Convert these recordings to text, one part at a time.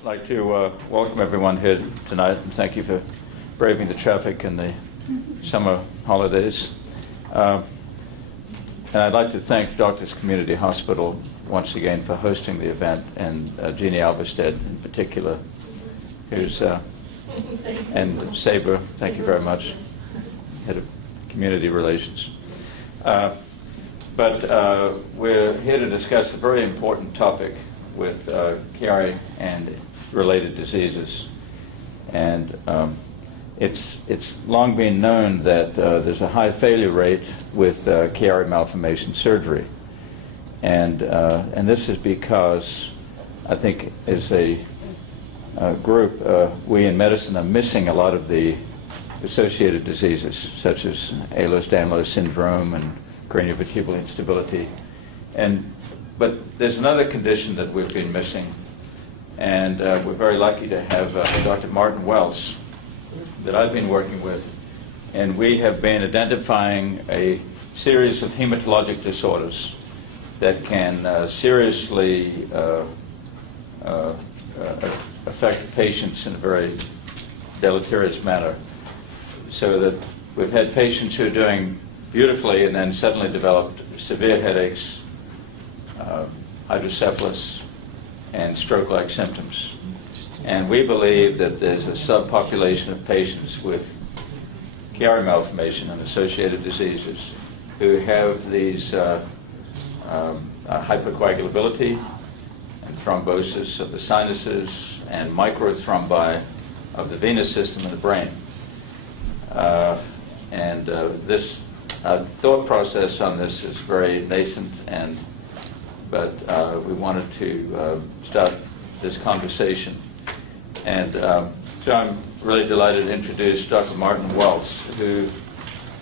I'd like to welcome everyone here tonight, and thank you for braving the traffic and the summer holidays. And I'd like to thank Doctors Community Hospital once again for hosting the event, and Jeannie Alverstead in particular, who's and Saber, thank you very much, head of community relations. But we're here to discuss a very important topic with Chiari and related diseases. And it's long been known that there's a high failure rate with Chiari malformation surgery. And this is because, I think, as a group, we in medicine are missing a lot of the associated diseases, such as Ehlers-Danlos Syndrome and craniovertebral instability. But there's another condition that we've been missing, and we're very lucky to have Dr. Martin Weltz that I've been working with, and we have been identifying a series of hematologic disorders that can seriously affect patients in a very deleterious manner. So that we've had patients who are doing beautifully and then suddenly developed severe headaches, hydrocephalus, and stroke-like symptoms. And we believe that there's a subpopulation of patients with Chiari malformation and associated diseases who have these hypercoagulability and thrombosis of the sinuses and microthrombi of the venous system in the brain. This thought process on this is very nascent, but we wanted to start this conversation. And so I'm really delighted to introduce Dr. Martin Weltz, who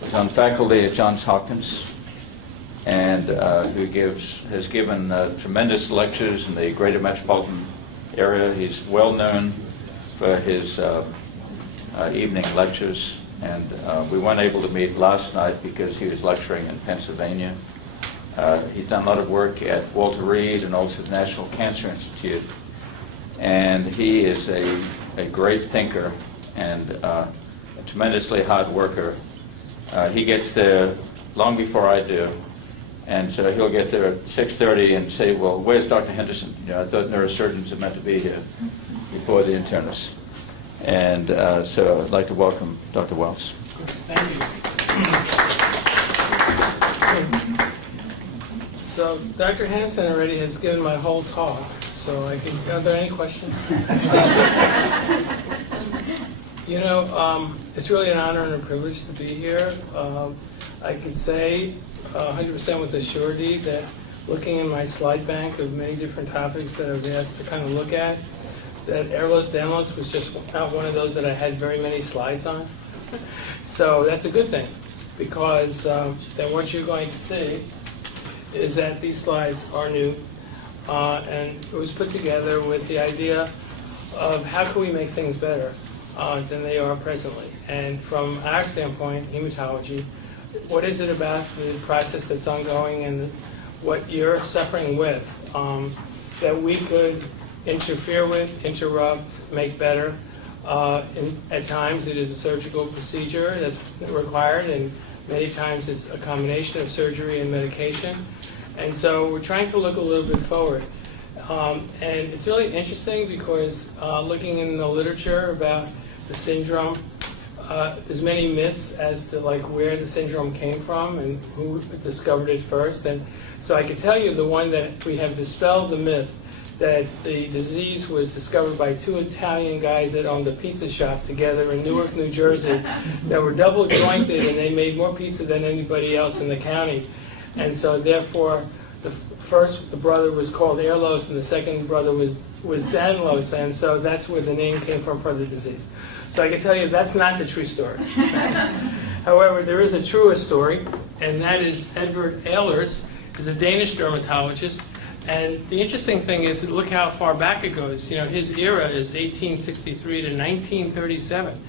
is on faculty at Johns Hopkins and who has given tremendous lectures in the greater metropolitan area. He's well known for his evening lectures. And we weren't able to meet last night because he was lecturing in Pennsylvania. He's done a lot of work at Walter Reed and also the National Cancer Institute. And he is a great thinker and a tremendously hard worker. He gets there long before I do. And so he'll get there at 6:30 and say, well, where's Dr. Henderson? You know, I thought neurosurgeons are meant to be here before the internists. And so I'd like to welcome Dr. Weltz. Thank you. So Dr. Henderson already has given my whole talk, so are there any questions? You know, it's really an honor and a privilege to be here. I can say 100% with surety that looking in my slide bank of many different topics that I was asked to kind of look at, that Ehlers-Danlos was just not one of those that I had very many slides on. So that's a good thing, because then what you're going to see is that these slides are new, and it was put together with the idea of how can we make things better than they are presently. And from our standpoint, hematology, what is it about the process that's ongoing and what you're suffering with that we could interfere with, interrupt, make better. At times it is a surgical procedure that's required, and many times it's a combination of surgery and medication. And so we're trying to look a little bit forward. And it's really interesting because looking in the literature about the syndrome, there's many myths as to like where the syndrome came from and who discovered it first. And so I can tell you the one that we have dispelled the myth that the disease was discovered by two Italian guys that owned a pizza shop together in Newark, New Jersey, that were double jointed, and they made more pizza than anybody else in the county. And so therefore, the brother was called Ehlers, and the second brother was Danlos, and so that's where the name came from for the disease. So I can tell you that's not the true story. However, there is a truer story, and that is Edvard Ehlers is a Danish dermatologist. And the interesting thing is, look how far back it goes. You know, his era is 1863 to 1937.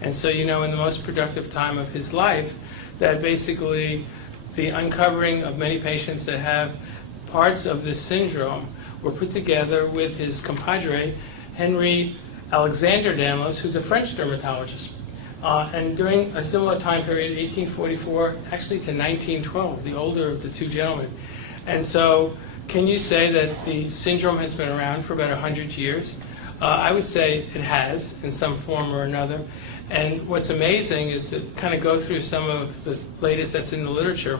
And so, you know, in the most productive time of his life, that basically the uncovering of many patients that have parts of this syndrome were put together with his compadre, Henry Alexander Danlos, who's a French dermatologist. And during a similar time period, 1844, actually to 1912, the older of the two gentlemen. And so, can you say that the syndrome has been around for about 100 years? I would say it has, in some form or another. And what's amazing is to kind of go through some of the latest that's in the literature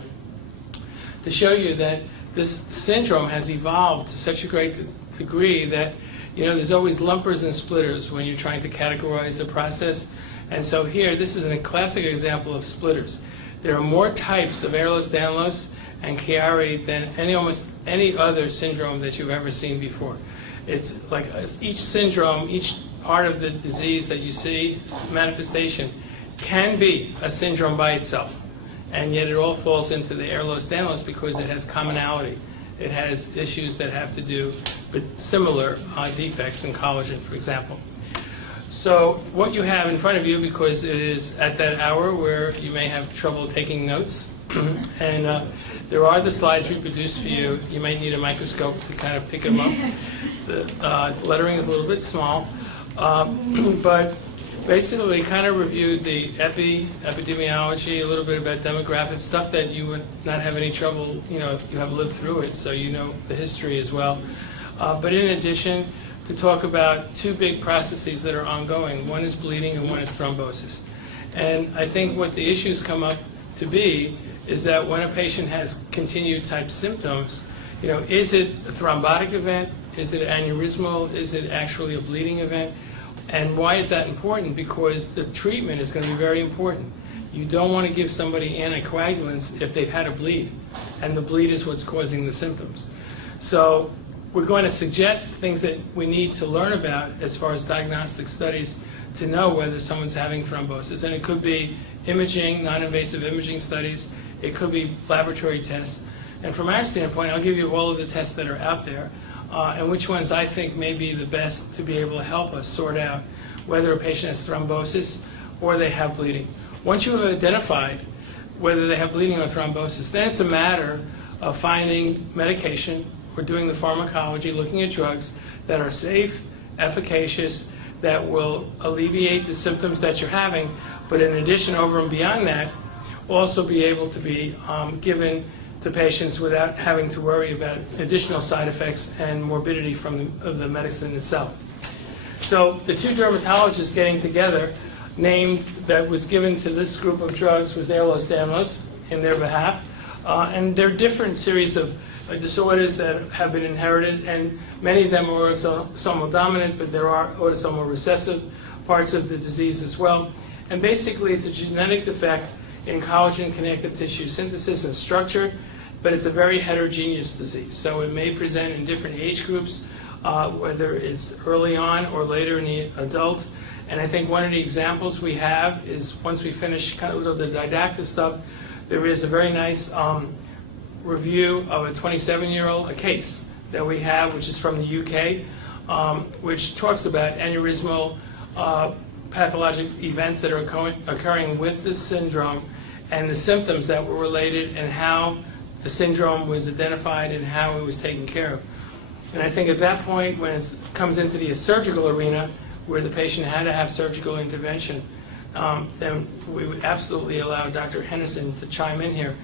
to show you that this syndrome has evolved to such a great degree that, you know, there's always lumpers and splitters when you're trying to categorize a process. And so here, this is a classic example of splitters. There are more types of Ehlers-Danlos and Chiari than almost any other syndrome that you've ever seen before. It's like each syndrome, each part of the disease that you see, manifestation, can be a syndrome by itself. And yet it all falls into the Ehlers-Danlos because it has commonality. It has issues that have to do with similar defects in collagen, for example. So what you have in front of you, because it is at that hour where you may have trouble taking notes, and there are the slides reproduced for you. You may need a microscope to kind of pick them up. The lettering is a little bit small, but basically kind of reviewed the epidemiology, a little bit about demographics, stuff that you would not have any trouble, you know, you have lived through it, so you know the history as well. But in addition, to talk about two big processes that are ongoing. One is bleeding and one is thrombosis. And I think what the issues come up to be is that when a patient has continued type symptoms, you know, is it a thrombotic event? Is it aneurysmal? Is it actually a bleeding event? And why is that important? Because the treatment is going to be very important. You don't want to give somebody anticoagulants if they've had a bleed, and the bleed is what's causing the symptoms. So we're going to suggest things that we need to learn about as far as diagnostic studies to know whether someone's having thrombosis. And it could be imaging, non-invasive imaging studies. It could be laboratory tests. And from our standpoint, I'll give you all of the tests that are out there and which ones I think may be the best to be able to help us sort out whether a patient has thrombosis or they have bleeding. Once you have identified whether they have bleeding or thrombosis, then it's a matter of finding medication or doing the pharmacology, looking at drugs that are safe, efficacious, that will alleviate the symptoms that you're having, but in addition, over and beyond that, also be able to be given to patients without having to worry about additional side effects and morbidity from the medicine itself. So the two dermatologists getting together, named that was given to this group of drugs was Ehlers-Danlos in their behalf, and they're different series of disorders that have been inherited, and many of them are autosomal dominant, but there are autosomal recessive parts of the disease as well. And basically, it's a genetic defect in collagen connective tissue synthesis and structure, but it's a very heterogeneous disease. So it may present in different age groups, whether it's early on or later in the adult. And I think one of the examples we have is, once we finish kind of the didactic stuff, there is a very nice review of a 27-year-old, a case that we have, which is from the UK, which talks about aneurysmal pathologic events that are occurring with this syndrome and the symptoms that were related and how the syndrome was identified and how it was taken care of. And I think at that point, when it comes into the surgical arena, where the patient had to have surgical intervention, then we would absolutely allow Dr. Henderson to chime in here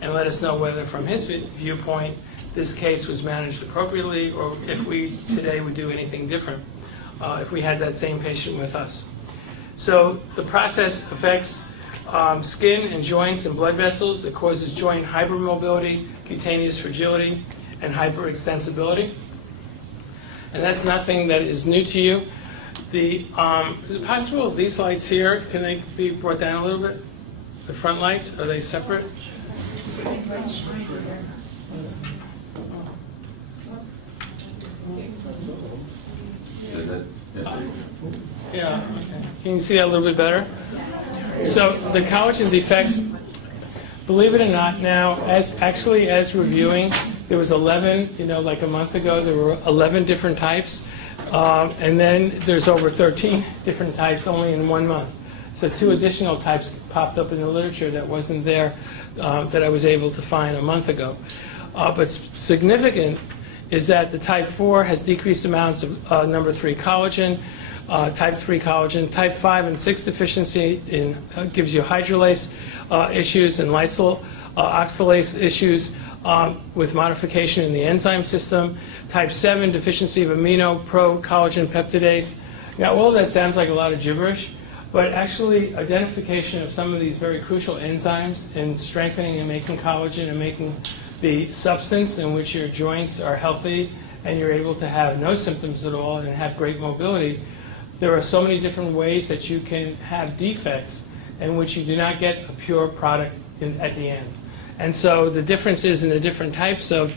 and let us know whether, from his viewpoint, this case was managed appropriately, or if we today would do anything different if we had that same patient with us. So the process affects skin and joints and blood vessels. It causes joint hypermobility, cutaneous fragility, and hyperextensibility. And that's nothing that is new to you. Is it possible these lights here, can they be brought down a little bit? The front lights, are they separate? Yeah, okay. Can you see that a little bit better? So the collagen defects, believe it or not, now, as reviewing, there was 11, like a month ago, there were 11 different types. And then there's over 13 different types only in 1 month. So 2 additional types popped up in the literature that wasn't there that I was able to find a month ago. But significant is that the type 4 has decreased amounts of number 3 collagen, type 3 collagen. Type 5 and 6 deficiency gives you hydrolase issues and lysyl oxalase issues with modification in the enzyme system. Type 7 deficiency of amino pro collagen peptidase. Now, all that sounds like a lot of gibberish, but actually identification of some of these very crucial enzymes in strengthening and making collagen and making the substance in which your joints are healthy and you're able to have no symptoms at all and have great mobility. There are so many different ways that you can have defects in which you do not get a pure product at the end. And so the differences in the different types of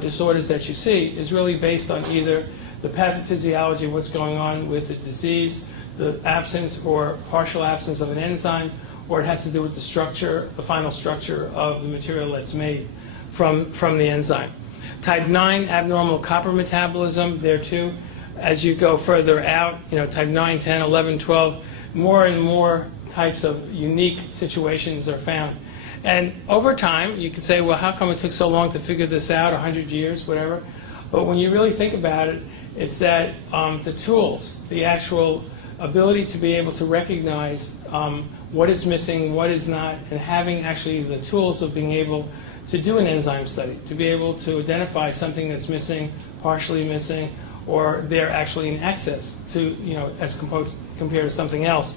disorders that you see is really based on either the pathophysiology of what's going on with the disease, the absence or partial absence of an enzyme, or it has to do with the structure, the final structure of the material that's made from the enzyme. Type 9, abnormal copper metabolism, there too. As you go further out, type 9, 10, 11, 12, more and more types of unique situations are found. And over time, you could say, well, how come it took so long to figure this out, 100 years, whatever? But when you really think about it, it's that the tools, the actual ability to be able to recognize what is missing, what is not, and having actually the tools of being able to do an enzyme study, to be able to identify something that's missing, partially missing, or they're actually in excess to, as compared to something else,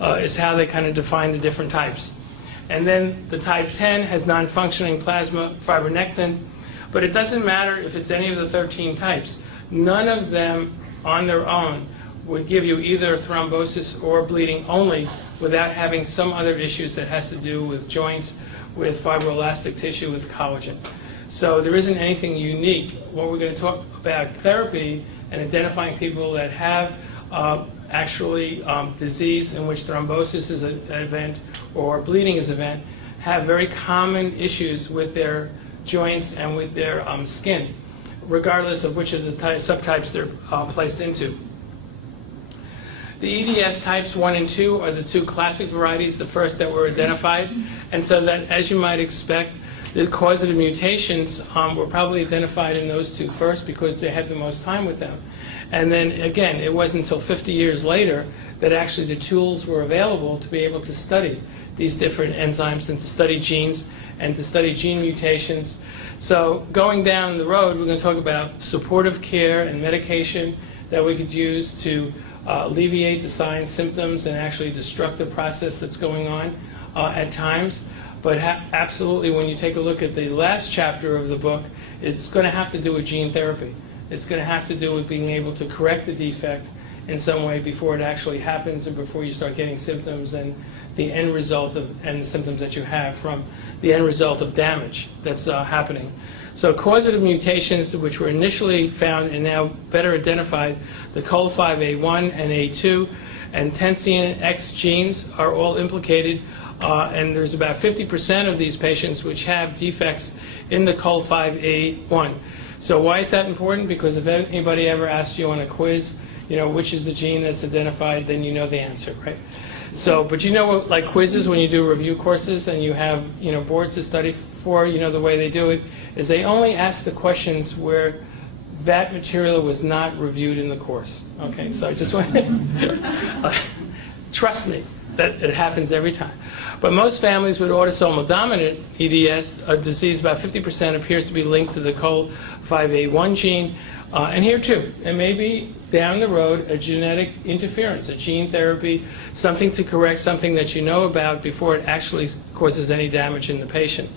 is how they kind of define the different types. And then the type 10 has non-functioning plasma fibronectin, but it doesn't matter if it's any of the 13 types. None of them on their own would give you either thrombosis or bleeding only without having some other issues that has to do with joints, with fibroelastic tissue, with collagen. So there isn't anything unique. What we're going to talk about therapy and identifying people that have actually disease in which thrombosis is an event or bleeding is an event, have very common issues with their joints and with their skin, regardless of which of the subtypes they're placed into. The EDS types 1 and 2 are the two classic varieties, the first that were identified. And so that, as you might expect, the causative mutations were probably identified in those two first because they had the most time with them. And then, again, it wasn't until 50 years later that actually the tools were available to be able to study these different enzymes and to study genes and to study gene mutations. So going down the road, we're going to talk about supportive care and medication that we could use to alleviate the signs, symptoms, and actually destruct the process that's going on at times. But absolutely, when you take a look at the last chapter of the book, it's going to have to do with gene therapy. It's going to have to do with being able to correct the defect in some way before it actually happens and before you start getting symptoms and the end result of, and the symptoms that you have from the end result of damage that's happening. So causative mutations, which were initially found and now better identified, the COL5A1 and A2 and TENASCIN-X genes are all implicated, and there's about 50% of these patients which have defects in the COL5A1. So why is that important? Because if anybody ever asks you on a quiz, which is the gene that's identified, then you know the answer, right? So, but like quizzes, when you do review courses and you have, boards to study for, the way they do it is they only ask the questions where that material was not reviewed in the course. Okay, so I just want to, trust me, that it happens every time. But most families with autosomal dominant EDS, a disease about 50% appears to be linked to the COL5A1 gene. And here too, it may be down the road a genetic interference, a gene therapy, something to correct something that you know about before it actually causes any damage in the patient.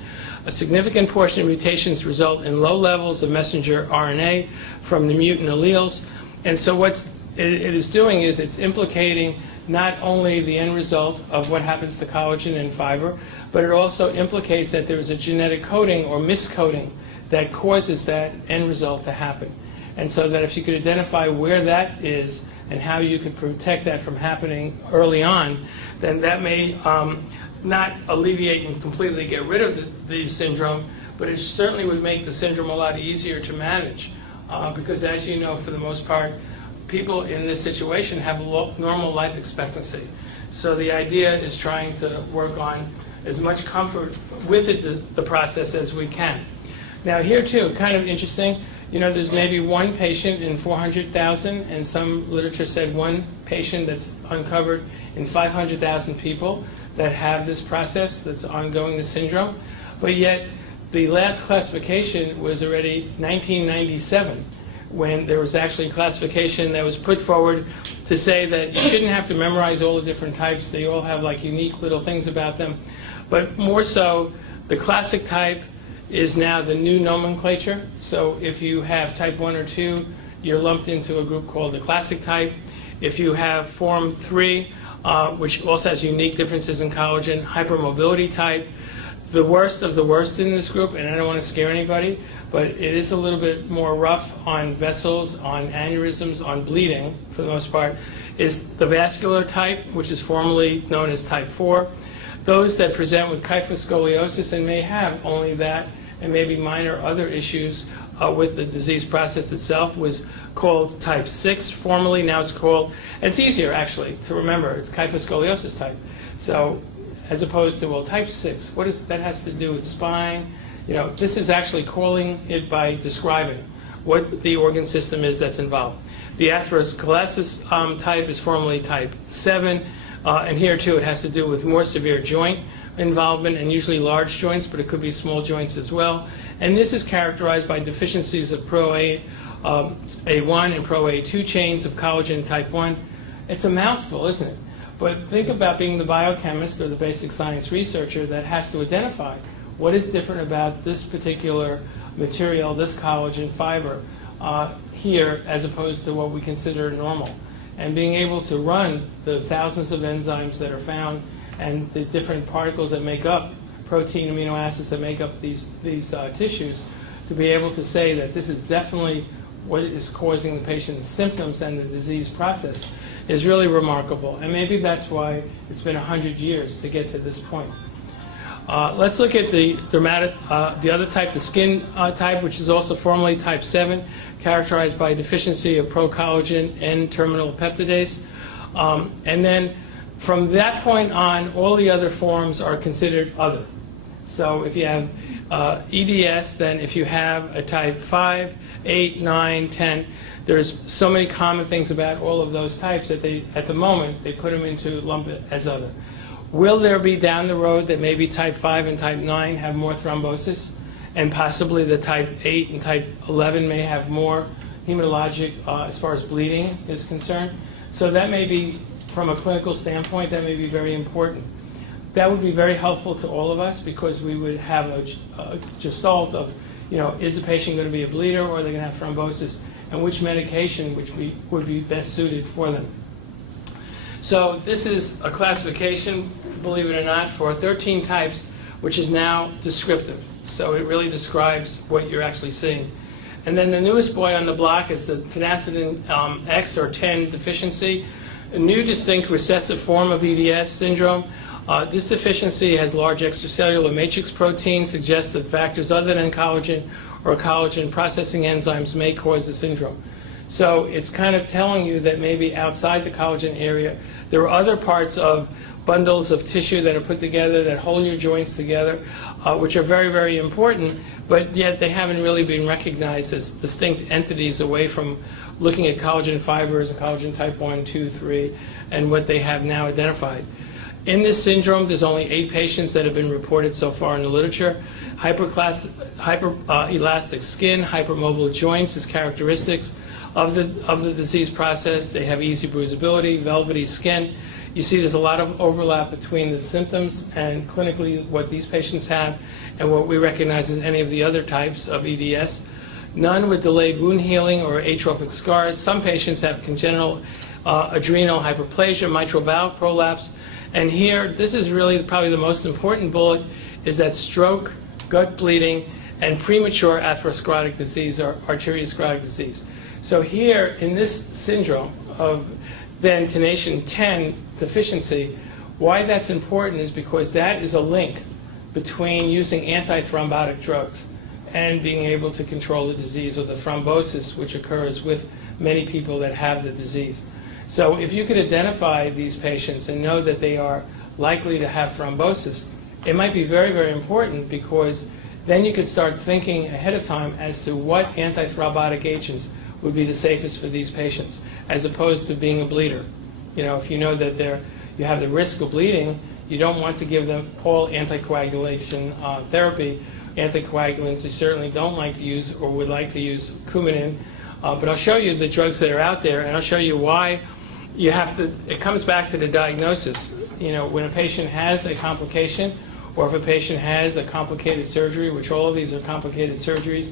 A significant portion of mutations result in low levels of messenger RNA from the mutant alleles. And so what it is doing is it's implicating not only the end result of what happens to collagen and fiber, but it also implicates that there is a genetic coding or miscoding that causes that end result to happen. And so that if you could identify where that is and how you could protect that from happening early on, then that may not alleviate and completely get rid of the syndrome, but it certainly would make the syndrome a lot easier to manage. Because as you know, for the most part, people in this situation have a normal life expectancy. So the idea is trying to work on as much comfort with the process as we can. Now here too, kind of interesting, You know, there's maybe one patient in 400,000, and some literature said one patient that's uncovered in 500,000 people that have this process that's ongoing, the syndrome. But yet, the last classification was already 1997, when there was actually a classification that was put forward to say that you shouldn't have to memorize all the different types. They all have like unique little things about them. But more so, the classic type is now the new nomenclature. So if you have type 1 or 2, you're lumped into a group called the classic type. If you have form 3, which also has unique differences in collagen, hypermobility type, the worst of the worst in this group, and I don't want to scare anybody, but it is a little bit more rough on vessels, on aneurysms, on bleeding, for the most part, is the vascular type, which is formerly known as type 4. Those that present with kyphoscoliosis and may have only that and maybe minor other issues with the disease process itself was called type 6 formerly. Now it's called, and it's easier actually to remember, it's kyphoscoliosis type. So as opposed to, well, type 6, what is that has to do with spine? You know, this is actually calling it by describing what the organ system is that's involved. The atherosclerosis type is formerly type 7, and here too it has to do with more severe joint involvement and usually large joints, but it could be small joints as well. And this is characterized by deficiencies of Pro-A1 and Pro-A2 chains of collagen type 1. It's a mouthful, isn't it? But think about being the biochemist or the basic science researcher that has to identify what is different about this particular material, this collagen fiber here, as opposed to what we consider normal. And being able to run the thousands of enzymes that are found and the different particles that make up protein, amino acids that make up these tissues, to be able to say that this is definitely what is causing the patient's symptoms and the disease process is really remarkable. And maybe that's why it's been 100 years to get to this point. Let's look at the other type, the skin type, which is also formerly type 7, characterized by deficiency of procollagen N-terminal peptidase. And then from that point on, all the other forms are considered other. So if you have EDS, then if you have a type 5, 8, 9, 10, there's so many common things about all of those types that they, at the moment, they put them into lump it as other. Will there be down the road that maybe type 5 and type 9 have more thrombosis, and possibly the type 8 and type 11 may have more hematologic as far as bleeding is concerned? So that may be, from a clinical standpoint, that may be very important. That would be very helpful to all of us because we would have a gestalt of, you know, is the patient going to be a bleeder or are they going to have thrombosis, and which medication would be best suited for them. So this is a classification, believe it or not, for 13 types, which is now descriptive. So it really describes what you're actually seeing. And then the newest boy on the block is the TENASCIN-X or TEN deficiency, a new distinct recessive form of EDS syndrome. This deficiency has large extracellular matrix proteins, suggests that factors other than collagen or collagen processing enzymes may cause the syndrome. So it's kind of telling you that maybe outside the collagen area, there are other parts of bundles of tissue that are put together that hold your joints together, which are very, very important, but yet they haven't really been recognized as distinct entities away from looking at collagen fibers, collagen type 1, 2, 3, and what they have now identified. In this syndrome, there's only 8 patients that have been reported so far in the literature. Hyperelastic skin, hypermobile joints as characteristics of the disease process. They have easy bruisability, velvety skin. You see there's a lot of overlap between the symptoms and clinically what these patients have and what we recognize as any of the other types of EDS. None with delayed wound healing or atrophic scars. Some patients have congenital adrenal hyperplasia, mitral valve prolapse. And here, this is really probably the most important bullet, is that stroke, gut bleeding, and premature atherosclerotic disease or arteriosclerotic disease. So here, in this syndrome of then TENASCIN-10 deficiency, why that's important is because that is a link between using antithrombotic drugs and being able to control the disease or the thrombosis which occurs with many people that have the disease. So if you could identify these patients and know that they are likely to have thrombosis, it might be very, very important because then you could start thinking ahead of time as to what antithrombotic agents would be the safest for these patients, as opposed to being a bleeder. You know, if you know that you have the risk of bleeding, you don't want to give them all anticoagulation therapy. Anticoagulants you certainly don't like to use or would like to use Coumadin. But I'll show you the drugs that are out there, and I'll show you why you have to, it comes back to the diagnosis. You know, when a patient has a complication, or if a patient has a complicated surgery, which all of these are complicated surgeries,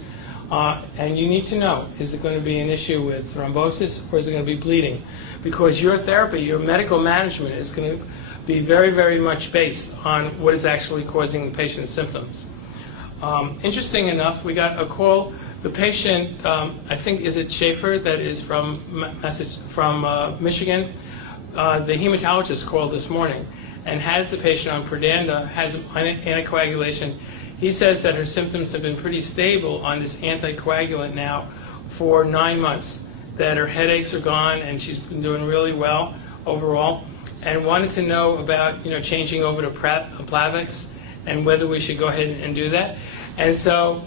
and you need to know, is it going to be an issue with thrombosis or is it going to be bleeding? Because your therapy, your medical management is going to be very, very much based on what is actually causing the patient's symptoms. Interesting enough, we got a call. The patient, I think, is it Schaefer, that is from Michigan? The hematologist called this morning and has the patient on Perdanda, has anticoagulation. He says that her symptoms have been pretty stable on this anticoagulant now for 9 months, that her headaches are gone and she's been doing really well overall, and wanted to know about, you know, changing over to Plavix and whether we should go ahead and do that. And so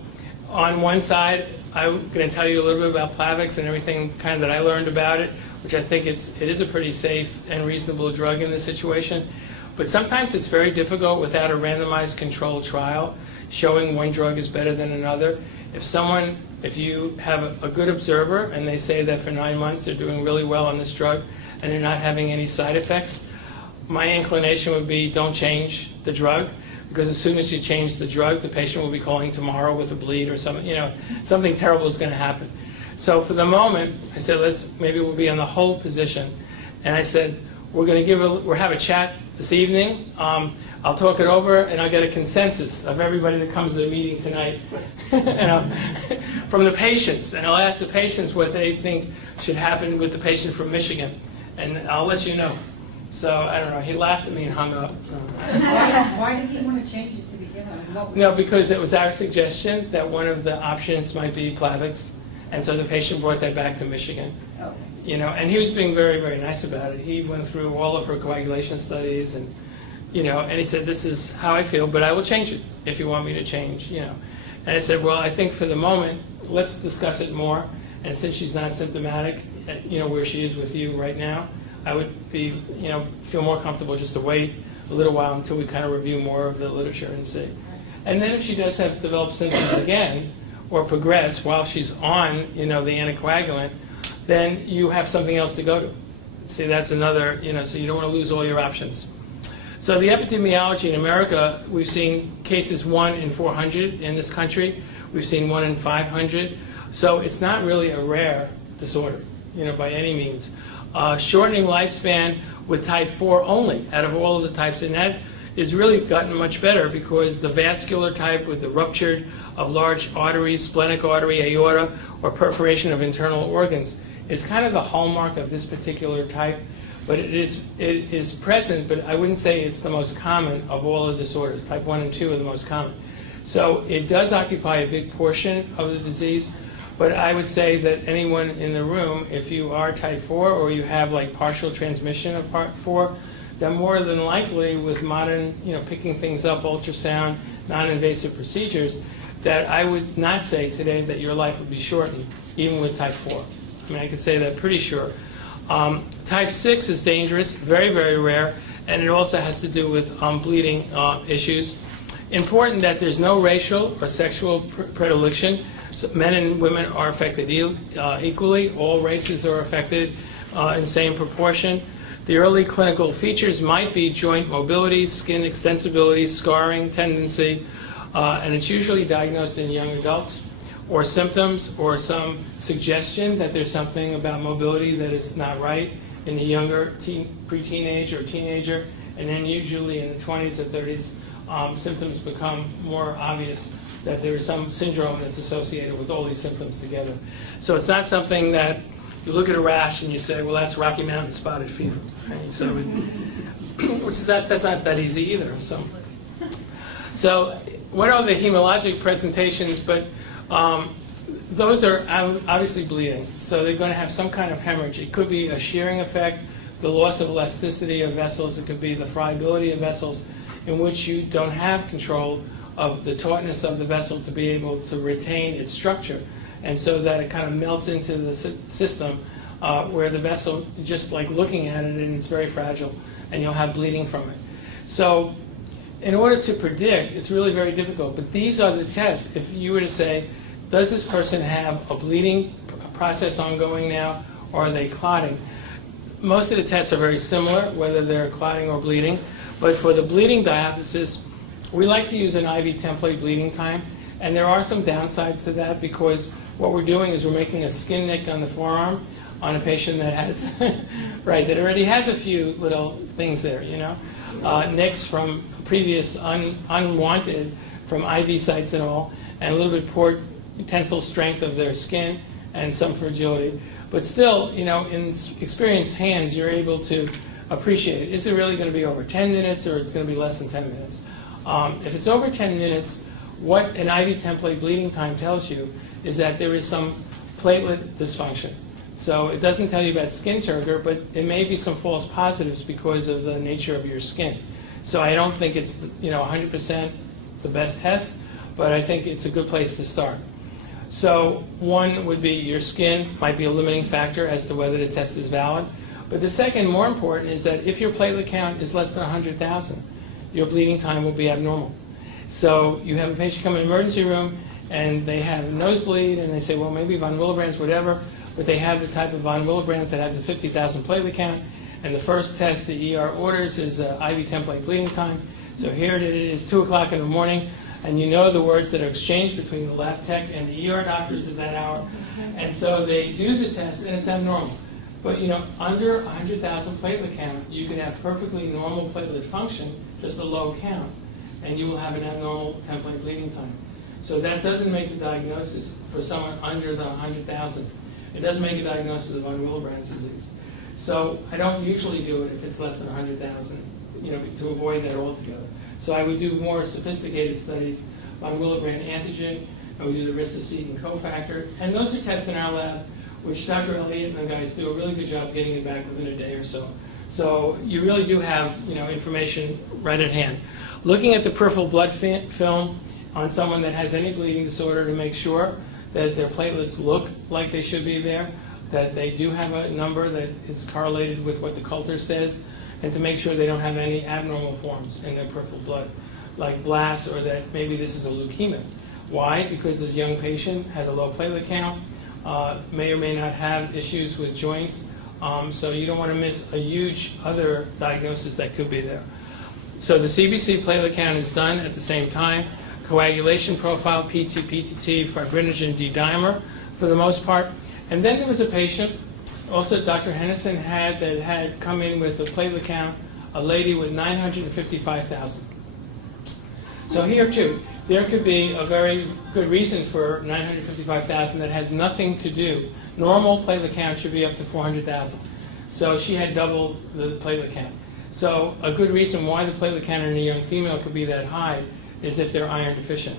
on one side, I'm going to tell you a little bit about Plavix and everything kind of that I learned about it, which I think it is a pretty safe and reasonable drug in this situation. But sometimes it's very difficult without a randomized controlled trial showing one drug is better than another. If you have a good observer and they say that for 9 months they're doing really well on this drug and they're not having any side effects, my inclination would be don't change the drug, because as soon as you change the drug, the patient will be calling tomorrow with a bleed or something, you know, something terrible is going to happen. So for the moment, I said, maybe we'll be on the hold position. And I said, we'll have a chat this evening. I'll talk it over and I'll get a consensus of everybody that comes to the meeting tonight from the patients. And I'll ask the patients what they think should happen with the patient from Michigan. And I'll let you know. So, I don't know, he laughed at me and hung up. Why did he want to change it to begin with? No, because it was our suggestion that one of the options might be Plavix. And so the patient brought that back to Michigan. Okay. You know, and he was being very, very nice about it. He went through all of her coagulation studies and, you know, and he said, this is how I feel, but I will change it if you want me to change, you know. And I said, well, I think for the moment, let's discuss it more. And since she's not symptomatic, you know, where she is with you right now, I would be, you know, feel more comfortable just to wait a little while until we kind of review more of the literature and see. And then if she does have developed symptoms again or progress while she's on, you know, the anticoagulant, then you have something else to go to. See, that's another, you know, so you don't want to lose all your options. So the epidemiology in America, we've seen cases 1 in 400 in this country. We've seen 1 in 500. So it's not really a rare disorder, you know, by any means. Shortening lifespan with type 4 only out of all of the types, and that is really gotten much better because the vascular type with the ruptured of large arteries, splenic artery, aorta, or perforation of internal organs is kind of the hallmark of this particular type. But it is present, but I wouldn't say it's the most common of all the disorders. Type 1 and 2 are the most common. So it does occupy a big portion of the disease, but I would say that anyone in the room, if you are type 4 or you have like partial transmission of type 4, then more than likely with modern, you know, picking things up, ultrasound, non-invasive procedures, that I would not say today that your life would be shortened, even with type 4. I mean, I can say that pretty sure. Type 6 is dangerous, very, very rare, and it also has to do with bleeding issues. Important that there's no racial or sexual predilection. So men and women are affected equally. All races are affected in same proportion. The early clinical features might be joint mobility, skin extensibility, scarring tendency, and it's usually diagnosed in young adults, or symptoms or some suggestion that there's something about mobility that is not right in the younger pre-teenage or teenager, and then usually in the 20s or 30s, symptoms become more obvious that there is some syndrome that's associated with all these symptoms together. So it's not something that you look at a rash and you say, well, that's Rocky Mountain spotted fever. Right? So, that's not that easy either. So what are the hematologic presentations? But those are obviously bleeding. So they're going to have some kind of hemorrhage. It could be a shearing effect, the loss of elasticity of vessels. It could be the friability of vessels in which you don't have control of the tautness of the vessel to be able to retain its structure, and so that it kind of melts into the system where the vessel, just like looking at it, and it's very fragile, and you'll have bleeding from it. So in order to predict, it's really very difficult, but these are the tests. If you were to say, does this person have a bleeding process ongoing now, or are they clotting? Most of the tests are very similar, whether they're clotting or bleeding, but for the bleeding diathesis, we like to use an IV template bleeding time, and there are some downsides to that, because what we're doing is we're making a skin nick on the forearm on a patient that has, right, that already has a few little things there, you know, nicks from previous unwanted, from IV sites and all, and a little bit poor tensile strength of their skin and some fragility. But still, you know, in experienced hands, you're able to appreciate, is it really going to be over 10 minutes or it's going to be less than 10 minutes? If it's over 10 minutes, what an IV template bleeding time tells you is that there is some platelet dysfunction. So it doesn't tell you about skin turgor, but it may be some false positives because of the nature of your skin. So I don't think it's, you know, 100% the best test, but I think it's a good place to start. So one would be your skin might be a limiting factor as to whether the test is valid. But the second, more important, is that if your platelet count is less than 100,000, your bleeding time will be abnormal. So you have a patient come in the emergency room and they have a nosebleed and they say, well, maybe von Willebrand's, whatever, but they have the type of von Willebrand's that has a 50,000 platelet count, and the first test the ER orders is IV template bleeding time. So here it is, 2 o'clock in the morning, and you know the words that are exchanged between the lab tech and the ER doctors at that hour. And so they do the test, and it's abnormal. But, you know, under 100,000 platelet count, you can have perfectly normal platelet function, just a low count, and you will have an abnormal template bleeding time. So that doesn't make a diagnosis for someone under the 100,000. It doesn't make a diagnosis of von Willebrand's disease. So I don't usually do it if it's less than 100,000, you know, to avoid that altogether. So I would do more sophisticated studies, von Willebrand antigen, and we do the ristocetin cofactor, and those are tests in our lab, which Dr. Elliott and the guys do a really good job getting it back within a day or so. So you really do have, you know, information right at hand. Looking at the peripheral blood film on someone that has any bleeding disorder to make sure that their platelets look like they should be there, that they do have a number that is correlated with what the Coulter says, and to make sure they don't have any abnormal forms in their peripheral blood, like blasts, or that maybe this is a leukemia. Why? Because this young patient has a low platelet count, may or may not have issues with joints, so you don't want to miss a huge other diagnosis that could be there. So the CBC platelet count is done at the same time. Coagulation profile, PT, PTT, fibrinogen, D-dimer for the most part. And then there was a patient, also Dr. Henderson had come in with a platelet count, a lady with 955,000. So here too, there could be a very good reason for 955,000 that has nothing to do. Normal platelet count should be up to 400,000. So she had double the platelet count. So a good reason why the platelet count in a young female could be that high is if they're iron deficient.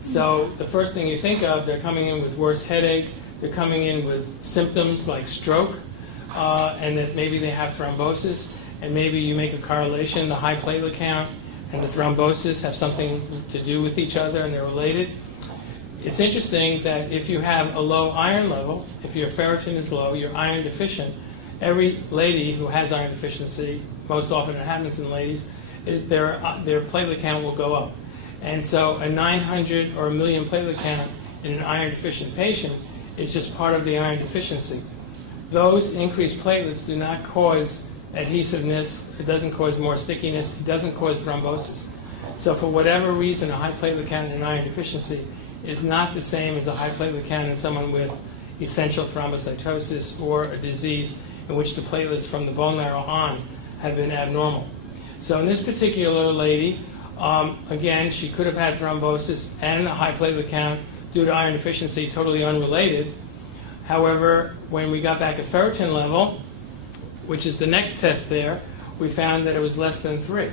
So the first thing you think of, they're coming in with worse headache, they're coming in with symptoms like stroke, and that maybe they have thrombosis, and maybe you make a correlation, the high platelet count and the thrombosis have something to do with each other and they're related. It's interesting that if you have a low iron level, if your ferritin is low, you're iron deficient, every lady who has iron deficiency, most often it happens in ladies, their platelet count will go up. And so a 900 or a million platelet count in an iron deficient patient is just part of the iron deficiency. Those increased platelets do not cause adhesiveness, it doesn't cause more stickiness, it doesn't cause thrombosis. So for whatever reason, a high platelet count in iron deficiency is not the same as a high platelet count in someone with essential thrombocytosis or a disease in which the platelets from the bone marrow on have been abnormal. So in this particular lady, again, she could have had thrombosis and a high platelet count due to iron deficiency, totally unrelated. However, when we got back a ferritin level, which is the next test there, we found that it was less than 3.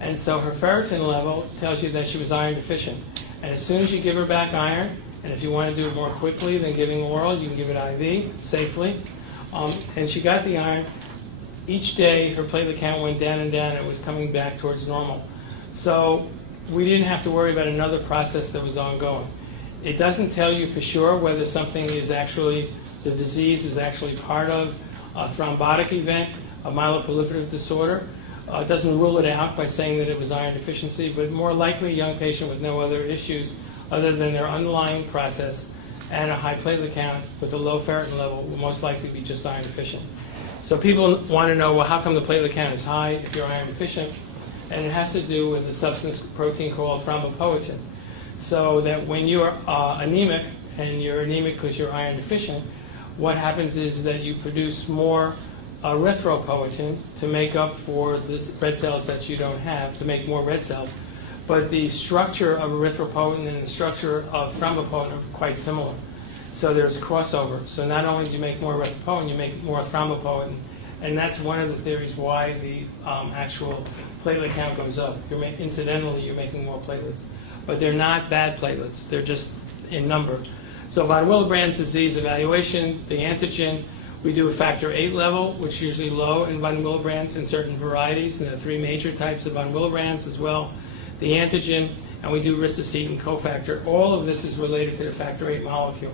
And so her ferritin level tells you that she was iron deficient. And as soon as you give her back iron, and if you want to do it more quickly than giving oral, you can give it IV safely. And she got the iron. Each day, her platelet count went down and down, and it was coming back towards normal. So we didn't have to worry about another process that was ongoing. It doesn't tell you for sure whether something is actually, the disease is actually part of a thrombotic event, a myeloproliferative disorder. It doesn't rule it out by saying that it was iron deficiency, but more likely a young patient with no other issues other than their underlying process and a high platelet count with a low ferritin level will most likely be just iron deficient. So people want to know, well, how come the platelet count is high if you're iron deficient? And it has to do with a substance protein called thrombopoietin. So that when you're anemic, and you're anemic because you're iron deficient, what happens is that you produce more erythropoietin to make up for the red cells that you don't have, to make more red cells. But the structure of erythropoietin and the structure of thrombopoietin are quite similar. So there's crossover. So not only do you make more erythropoietin, you make more thrombopoietin. And that's one of the theories why the actual platelet count goes up. Incidentally, you're making more platelets. But they're not bad platelets. They're just in number. So von Willebrand's disease evaluation, the antigen, we do a factor 8 level, which is usually low in von Willebrand's in certain varieties, and there are 3 major types of von Willebrand's as well. The antigen, and we do ristocetin cofactor. All of this is related to the factor 8 molecule.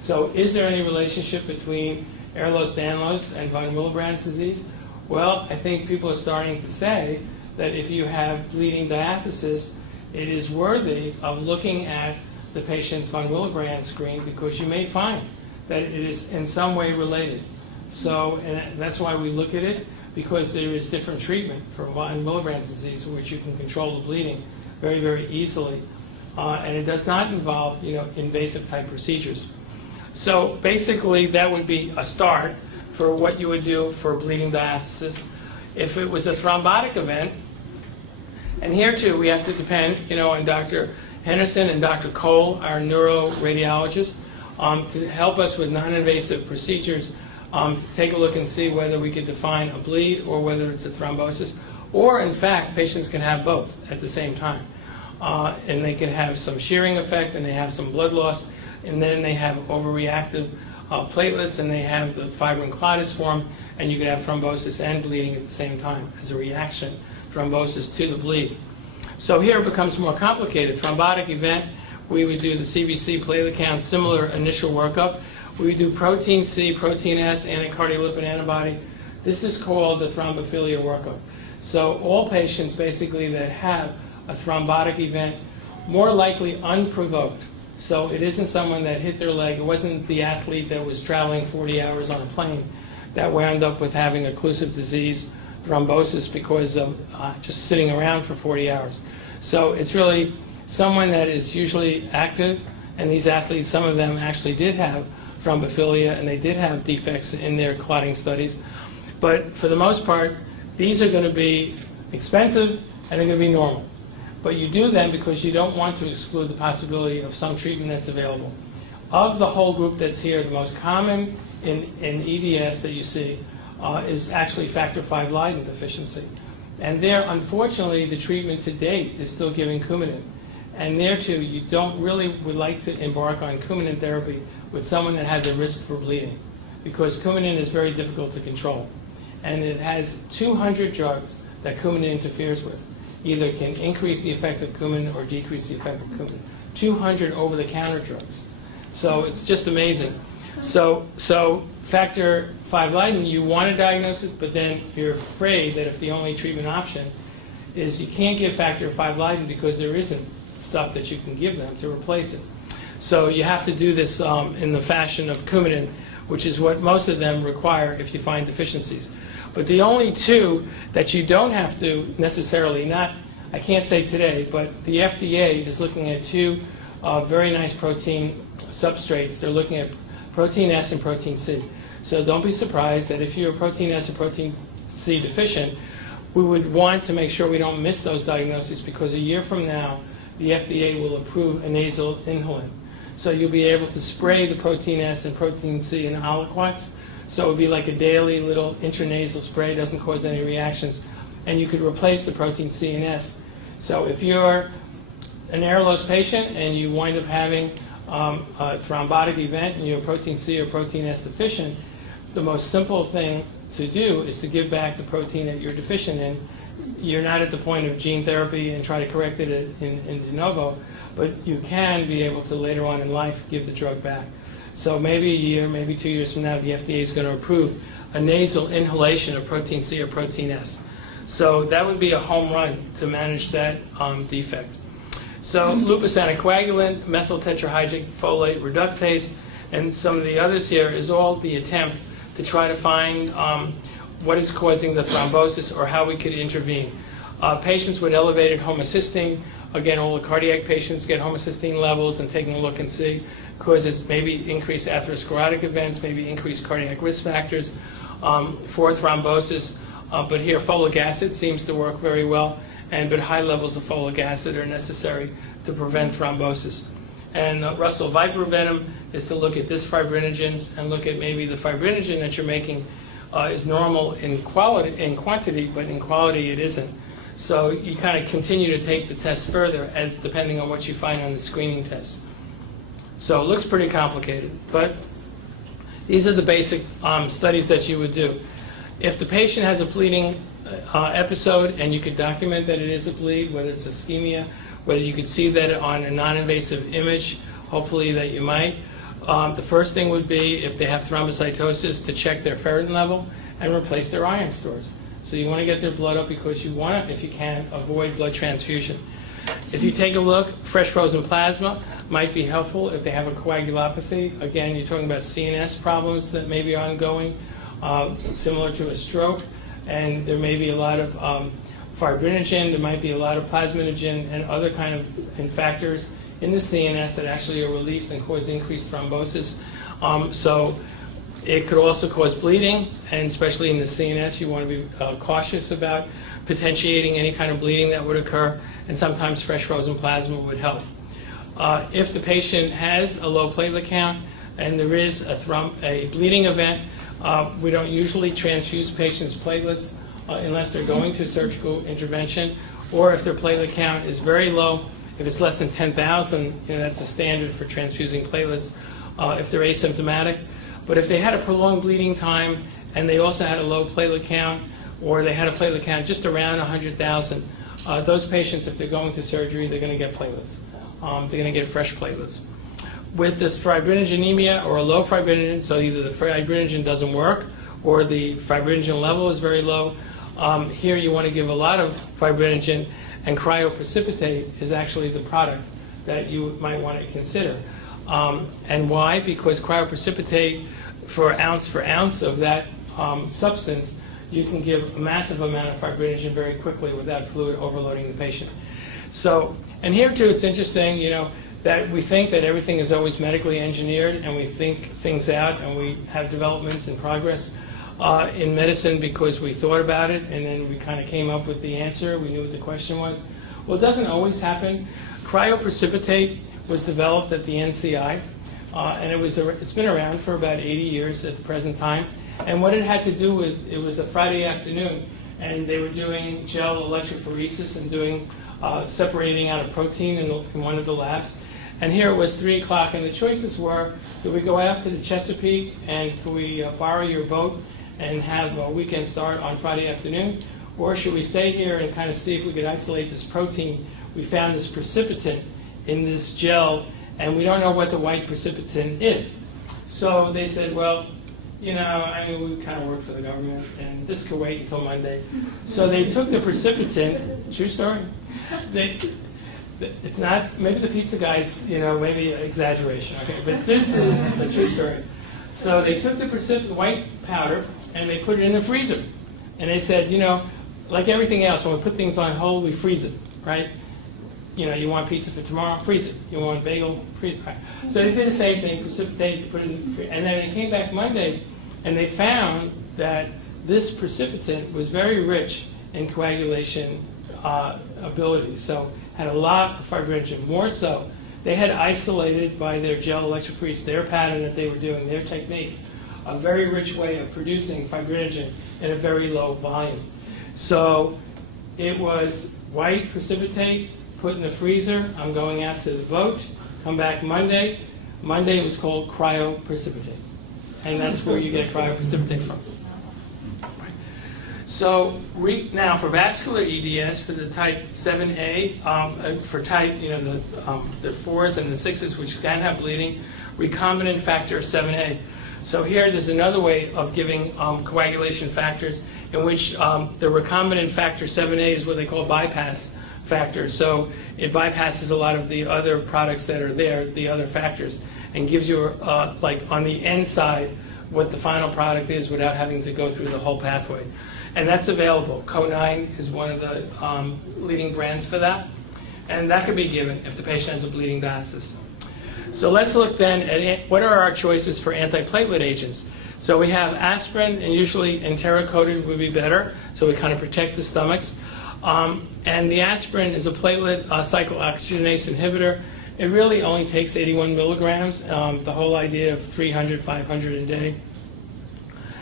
So is there any relationship between Ehlers-Danlos and von Willebrand's disease? Well, I think people are starting to say that if you have bleeding diathesis, it is worthy of looking at the patient's von Willebrand screen because you may find that it is in some way related. So, and that's why we look at it, because there is different treatment for von Willebrand's disease in which you can control the bleeding very, very easily. And it does not involve, invasive type procedures. So basically that would be a start for what you would do for bleeding diathesis. If it was a thrombotic event, and here too we have to depend, on Dr. Henderson and Dr. Cole, our neuroradiologist, to help us with non-invasive procedures, to take a look and see whether we could define a bleed or whether it's a thrombosis. Or, in fact, patients can have both at the same time. And they can have some shearing effect, and they have some blood loss, and then they have overreactive platelets, and they have the fibrin clottis form, and you can have thrombosis and bleeding at the same time as a reaction, thrombosis to the bleed. So here it becomes more complicated. Thrombotic event, we would do the CBC platelet count, similar initial workup. We would do protein C, protein S, anticardiolipin antibody. This is called the thrombophilia workup. So all patients basically that have a thrombotic event, more likely unprovoked. So it isn't someone that hit their leg. It wasn't the athlete that was traveling 40 hours on a plane that wound up with having occlusive disease, thrombosis, because of just sitting around for 40 hours. So it's really someone that is usually active, and these athletes, some of them actually did have thrombophilia, and they did have defects in their clotting studies. But for the most part, these are going to be expensive, and they're going to be normal. But you do them because you don't want to exclude the possibility of some treatment that's available. Of the whole group that's here, the most common in EDS that you see is actually factor V Leiden deficiency. And there, unfortunately, the treatment to date is still giving Coumadin. And there, too, you don't really would like to embark on Coumadin therapy with someone that has a risk for bleeding, because Coumadin is very difficult to control. And it has 200 drugs that Coumadin interferes with. Either can increase the effect of Coumadin or decrease the effect of Coumadin. 200 over-the-counter drugs. So it's just amazing. So factor V Leiden, you want to diagnose it, but then you're afraid that if the only treatment option is you can't give factor V Leiden because there isn't stuff that you can give them to replace it. So you have to do this in the fashion of Coumadin, which is what most of them require if you find deficiencies. But the only two that you don't have to necessarily, I can't say today, but the FDA is looking at two very nice protein substrates. They're looking at protein S and protein C. So don't be surprised that if you're protein S and protein C deficient, we would want to make sure we don't miss those diagnoses, because a year from now, the FDA will approve a nasal inhalant. So you'll be able to spray the protein S and protein C in aliquots. So it would be like a daily little intranasal spray, doesn't cause any reactions. And you could replace the protein C and S. So if you're an Ehlers patient and you wind up having a thrombotic event and you're protein C or protein S deficient, the most simple thing to do is to give back the protein that you're deficient in, you're not at the point of gene therapy and try to correct it in de novo, but you can be able to later on in life give the drug back. So maybe a year, maybe 2 years from now, the FDA is going to approve a nasal inhalation of protein C or protein S. So that would be a home run to manage that defect. So lupus anticoagulant, methyl tetrahydric folate reductase, and some of the others here is all the attempt to try to find what is causing the thrombosis or how we could intervene. Patients with elevated homocysteine, again, all the cardiac patients get homocysteine levels, and taking a look and see causes maybe increased atherosclerotic events, maybe increased cardiac risk factors for thrombosis. But here folic acid seems to work very well, but high levels of folic acid are necessary to prevent thrombosis. And Russell Viper venom is to look at dysfibrinogens and look at maybe the fibrinogen that you're making is normal in quantity, but in quality it isn't. So you kind of continue to take the test further as depending on what you find on the screening test. So it looks pretty complicated, but these are the basic studies that you would do. If the patient has a bleeding episode and you could document that it is a bleed, whether it's ischemia, whether you could see that on a non-invasive image, hopefully that you might. The first thing would be, if they have thrombocytosis, to check their ferritin level and replace their iron stores. So you want to get their blood up because you want to, if you can, avoid blood transfusion. If you take a look, fresh frozen plasma might be helpful if they have a coagulopathy. Again, you're talking about CNS problems that may be ongoing, similar to a stroke, and there may be a lot of fibrinogen, there might be a lot of plasminogen and other kind of factors in the CNS that actually are released and cause increased thrombosis. So it could also cause bleeding, and especially in the CNS, you want to be cautious about potentiating any kind of bleeding that would occur, and sometimes fresh frozen plasma would help. If the patient has a low platelet count and there is a bleeding event, we don't usually transfuse patients' platelets unless they're going to surgical intervention, or if their platelet count is very low. If it's less than 10,000, that's the standard for transfusing platelets if they're asymptomatic. But if they had a prolonged bleeding time and they also had a low platelet count, or they had a platelet count just around 100,000, those patients, if they're going to surgery, they're going to get platelets. They're going to get fresh platelets. With this fibrinogenemia or a low fibrinogen, so either the fibrinogen doesn't work or the fibrinogen level is very low, here you want to give a lot of fibrinogen, and cryoprecipitate is actually the product that you might want to consider. And why? Because cryoprecipitate, for ounce of that substance, you can give a massive amount of fibrinogen very quickly without fluid overloading the patient. So, and here too, it's interesting, that we think that everything is always medically engineered, and we think things out, and we have developments in progress in medicine because we thought about it, and then we kind of came up with the answer. We knew what the question was. Well, it doesn't always happen. Cryoprecipitate was developed at the NCI, and it's been around for about 80 years at the present time. And what it had to do with, it was a Friday afternoon, and they were doing gel electrophoresis and doing separating out a protein in one of the labs. And here it was 3 o'clock, and the choices were, do we go out to the Chesapeake and can we borrow your boat and have a weekend start on Friday afternoon? Or should we stay here and kind of see if we could isolate this protein? We found this precipitant in this gel, and we don't know what the white precipitant is. So they said, well, we kind of work for the government, and this could wait until Monday. So they took the precipitant, true story. It's not, maybe the pizza guys, maybe exaggeration, okay, but this is a true story. So they took the white powder and they put it in the freezer. And they said, like everything else, when we put things on hold, we freeze it, right? You want pizza for tomorrow, freeze it. You want bagel, freeze it. Right. So they did the same thing, precipitate, put it in the freezer. And then they came back Monday and they found that this precipitant was very rich in coagulation ability. So had a lot of fibrinogen, more so. They had isolated by their gel electrophoresis, their pattern that they were doing, their technique, a very rich way of producing fibrinogen in a very low volume. So it was white precipitate, put in the freezer. I'm going out to the boat, come back Monday. Monday it was called cryoprecipitate. And that's where you get cryoprecipitate from. So now for vascular EDS, for the type 7A, for type, the 4s and the 6s, which can have bleeding, recombinant factor 7A. So here there's another way of giving coagulation factors in which the recombinant factor 7A is what they call bypass factor. So it bypasses a lot of the other products that are there, the other factors, and gives you, like on the end side, what the final product is without having to go through the whole pathway. And that's available. Co9 is one of the leading brands for that. And that could be given if the patient has a bleeding dialysis. So let's look then at what are our choices for antiplatelet agents. So we have aspirin, and usually enteric-coated would be better, so we kind of protect the stomachs. And the aspirin is a platelet cyclooxygenase inhibitor. It really only takes 81 milligrams, the whole idea of 300, 500 a day.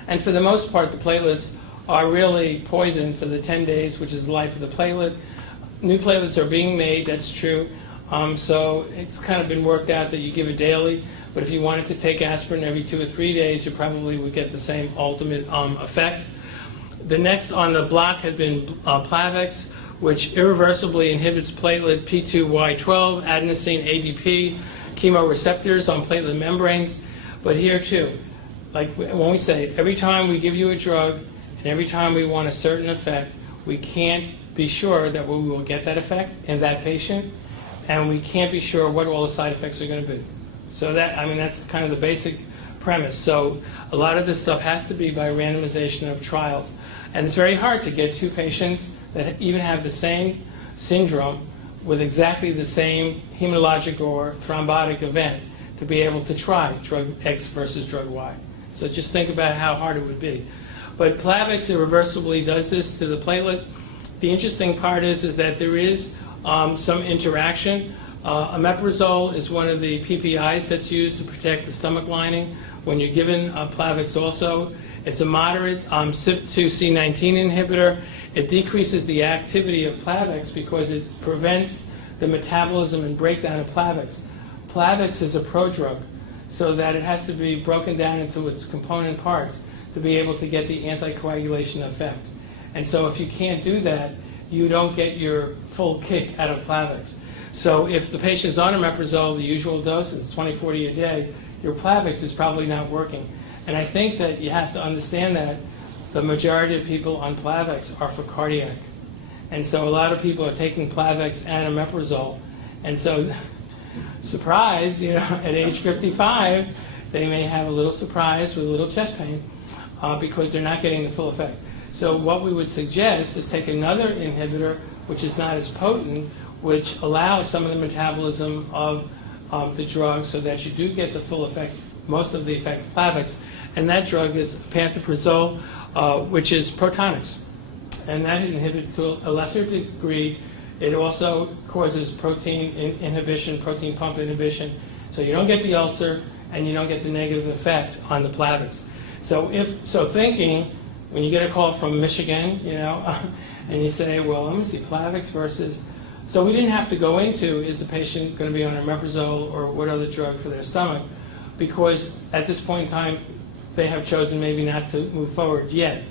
And for the most part, the platelets are really poisoned for the 10 days, which is the life of the platelet. New platelets are being made, that's true. So it's kind of been worked out that you give it daily. But if you wanted to take aspirin every 2 or 3 days, you probably would get the same ultimate effect. The next on the block had been Plavix, which irreversibly inhibits platelet P2Y12, adenosine, ADP, chemoreceptors on platelet membranes. But here too, like when we say every time we give you a drug and every time we want a certain effect, we can't be sure that we will get that effect in that patient, and we can't be sure what all the side effects are going to be. So that, I mean, that's kind of the basic premise. So a lot of this stuff has to be by randomization of trials. And it's very hard to get 2 patients that even have the same syndrome with exactly the same hematologic or thrombotic event to be able to try drug X versus drug Y. So just think about how hard it would be. But Plavix irreversibly does this to the platelet. The interesting part is that there is some interaction. Omeprazole is one of the PPIs that's used to protect the stomach lining when you're given Plavix also. It's a moderate CYP2C19 inhibitor. It decreases the activity of Plavix because it prevents the metabolism and breakdown of Plavix. Plavix is a prodrug, so that it has to be broken down into its component parts to be able to get the anticoagulation effect. And so if you can't do that, you don't get your full kick out of Plavix. So if the patient is on omeprazole, the usual dose is 20-40 a day, your Plavix is probably not working. And I think that you have to understand that the majority of people on Plavix are for cardiac. And so a lot of people are taking Plavix and omeprazole. And so, surprise, at age 55, they may have a little surprise with a little chest pain because they're not getting the full effect. So what we would suggest is take another inhibitor, which is not as potent, which allows some of the metabolism of the drug so that you do get the full effect, most of the effect of Plavix. And that drug is pantoprazole, which is Protonix. And that inhibits to a lesser degree. It also causes protein inhibition, protein pump inhibition. So you don't get the ulcer and you don't get the negative effect on the Plavix. So thinking, when you get a call from Michigan, and you say, well, let me see, Plavix versus... So we didn't have to go into, is the patient going to be on omeprazole or what other drug for their stomach? Because at this point in time, they have chosen maybe not to move forward yet.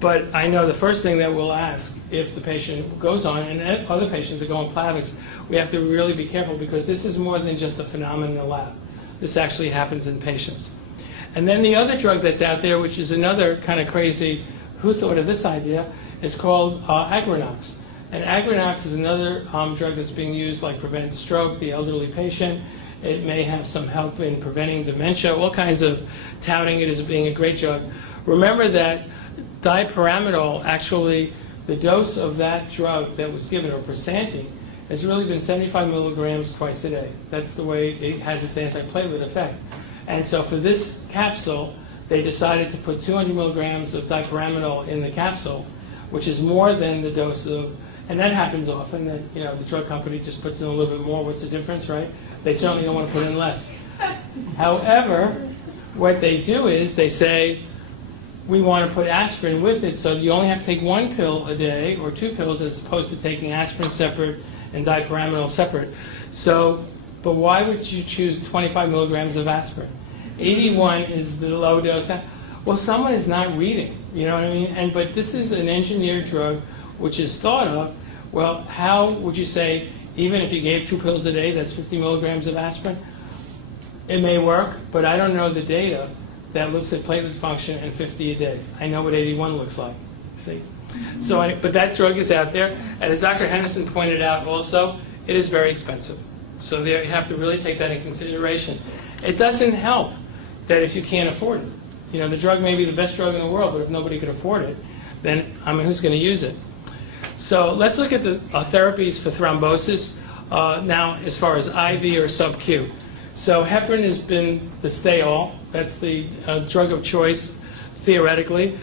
But I know the first thing that we'll ask if the patient goes on, and other patients that go on Plavix, we have to really be careful because this is more than just a phenomenon in the lab. This actually happens in patients. And then the other drug that's out there, which is another kind of crazy, who thought of this idea, is called Agrinox. And Agrinox is another drug that's being used, like prevent stroke, the elderly patient. It may have some help in preventing dementia, all kinds of touting it as being a great drug. Remember that dipyramidol, actually, the dose of that drug that was given, or Prasanti, has really been 75 milligrams twice a day. That's the way it has its antiplatelet effect. And so for this capsule, they decided to put 200 milligrams of dipyramidol in the capsule, which is more than the dose of, and that happens often, that the drug company just puts in a little bit more. What's the difference, right? They certainly don't want to put in less. However, what they do is they say, we want to put aspirin with it, so you only have to take 1 pill a day, or 2 pills, as opposed to taking aspirin separate and dipyramidol separate. So, but why would you choose 25 milligrams of aspirin? 81 is the low dose. Well, someone is not reading, you know what I mean? But this is an engineered drug which is thought of. Well, how would you say, even if you gave 2 pills a day, that's 50 milligrams of aspirin, it may work, but I don't know the data that looks at platelet function and 50 a day. I know what 81 looks like, see? So, but that drug is out there, and as Dr. Henderson pointed out also, it is very expensive. So there you have to really take that into consideration. It doesn't help that if you can't afford it. You know, the drug may be the best drug in the world, but if nobody can afford it, then, I mean, who's going to use it? So let's look at the therapies for thrombosis now as far as IV or sub-Q. So heparin has been the stay-all. That's the drug of choice, theoretically.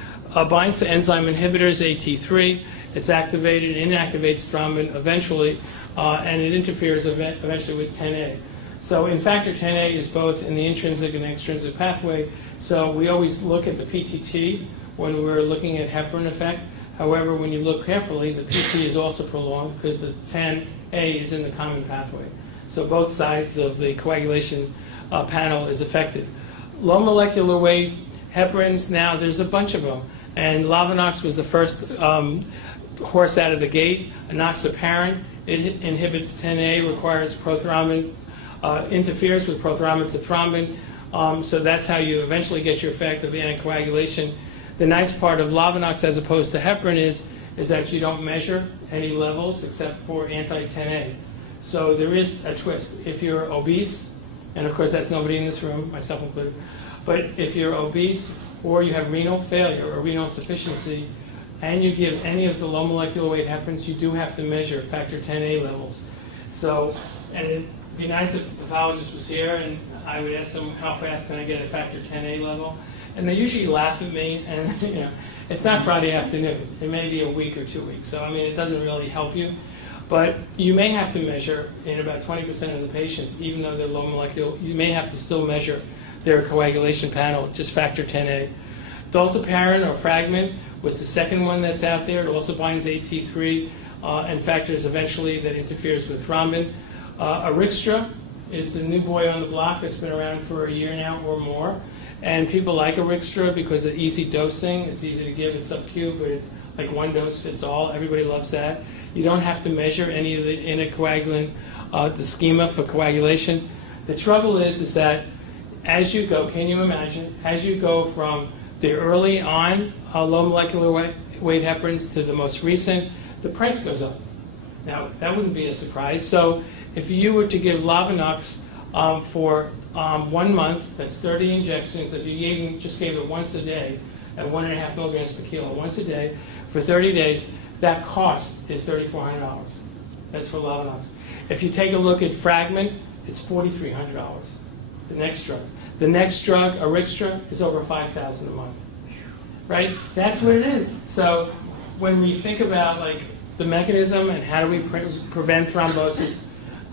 Binds to enzyme inhibitors, AT3. It's activated, inactivates thrombin eventually, and it interferes eventually with 10A. So in factor 10A is both in the intrinsic and extrinsic pathway. So we always look at the PTT when we're looking at heparin effect. However, when you look carefully, the PT is also prolonged because the 10A is in the common pathway. So both sides of the coagulation panel is affected. Low molecular weight heparins, now there's a bunch of them. And Lovenox was the first horse out of the gate. Enoxaparin, it inhibits 10A, requires prothrombin, interferes with prothrombin to thrombin. So that's how you eventually get your effect of anticoagulation. The nice part of Lovenox as opposed to heparin is that you don't measure any levels except for anti-10A. So there is a twist. If you're obese, and of course that's nobody in this room, myself included, but if you're obese or you have renal failure or renal insufficiency, and you give any of the low molecular weight heparins, you do have to measure factor 10A levels. So, and it'd be nice if the pathologist was here and I would ask them, how fast can I get a factor 10A level? And they usually laugh at me, and you know, it's not Friday afternoon. It may be a week or 2 weeks. So, I mean, it doesn't really help you. But you may have to measure in about 20% of the patients, even though they're low molecular, you may have to still measure their coagulation panel, just factor 10A. Dalteparin or fragment was the second one that's out there. It also binds AT3 and factors eventually that interferes with thrombin. Arixtra is the new boy on the block that's been around for a year now or more. And people like Arixtra because of easy dosing. It's easy to give. It's sub-Q, but it's like one dose fits all. Everybody loves that. You don't have to measure any of the anticoagulant, the schema for coagulation. The trouble is that as you go, can you imagine, as you go from the early on low molecular weight heparins to the most recent, the price goes up. Now, that wouldn't be a surprise. So if you were to give Lovenox for 1 month, that's 30 injections. If you just gave it once a day at 1.5 milligrams per kilo once a day for 30 days, that cost is $3,400. That's for Lovenox. If you take a look at Fragment, it's $4,300. The next drug. The next drug, Arixtra, is over $5,000 a month. Right? That's what it is. So when we think about like the mechanism and how do we prevent thrombosis,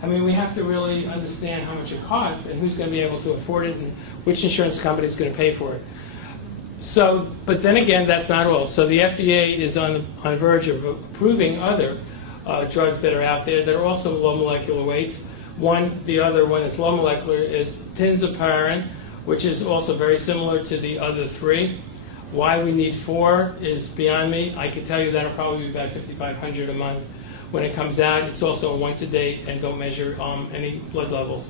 I mean, we have to really understand how much it costs and who's going to be able to afford it and which insurance company is going to pay for it. So, but then again, that's not all. So the FDA is on the verge of approving other drugs that are out there that are also low molecular weights. The other one that's low molecular is tinzaparin, which is also very similar to the other three. Why we need 4 is beyond me. I can tell you that'll probably be about $5,500 a month when it comes out. It's also once a day and don't measure any blood levels.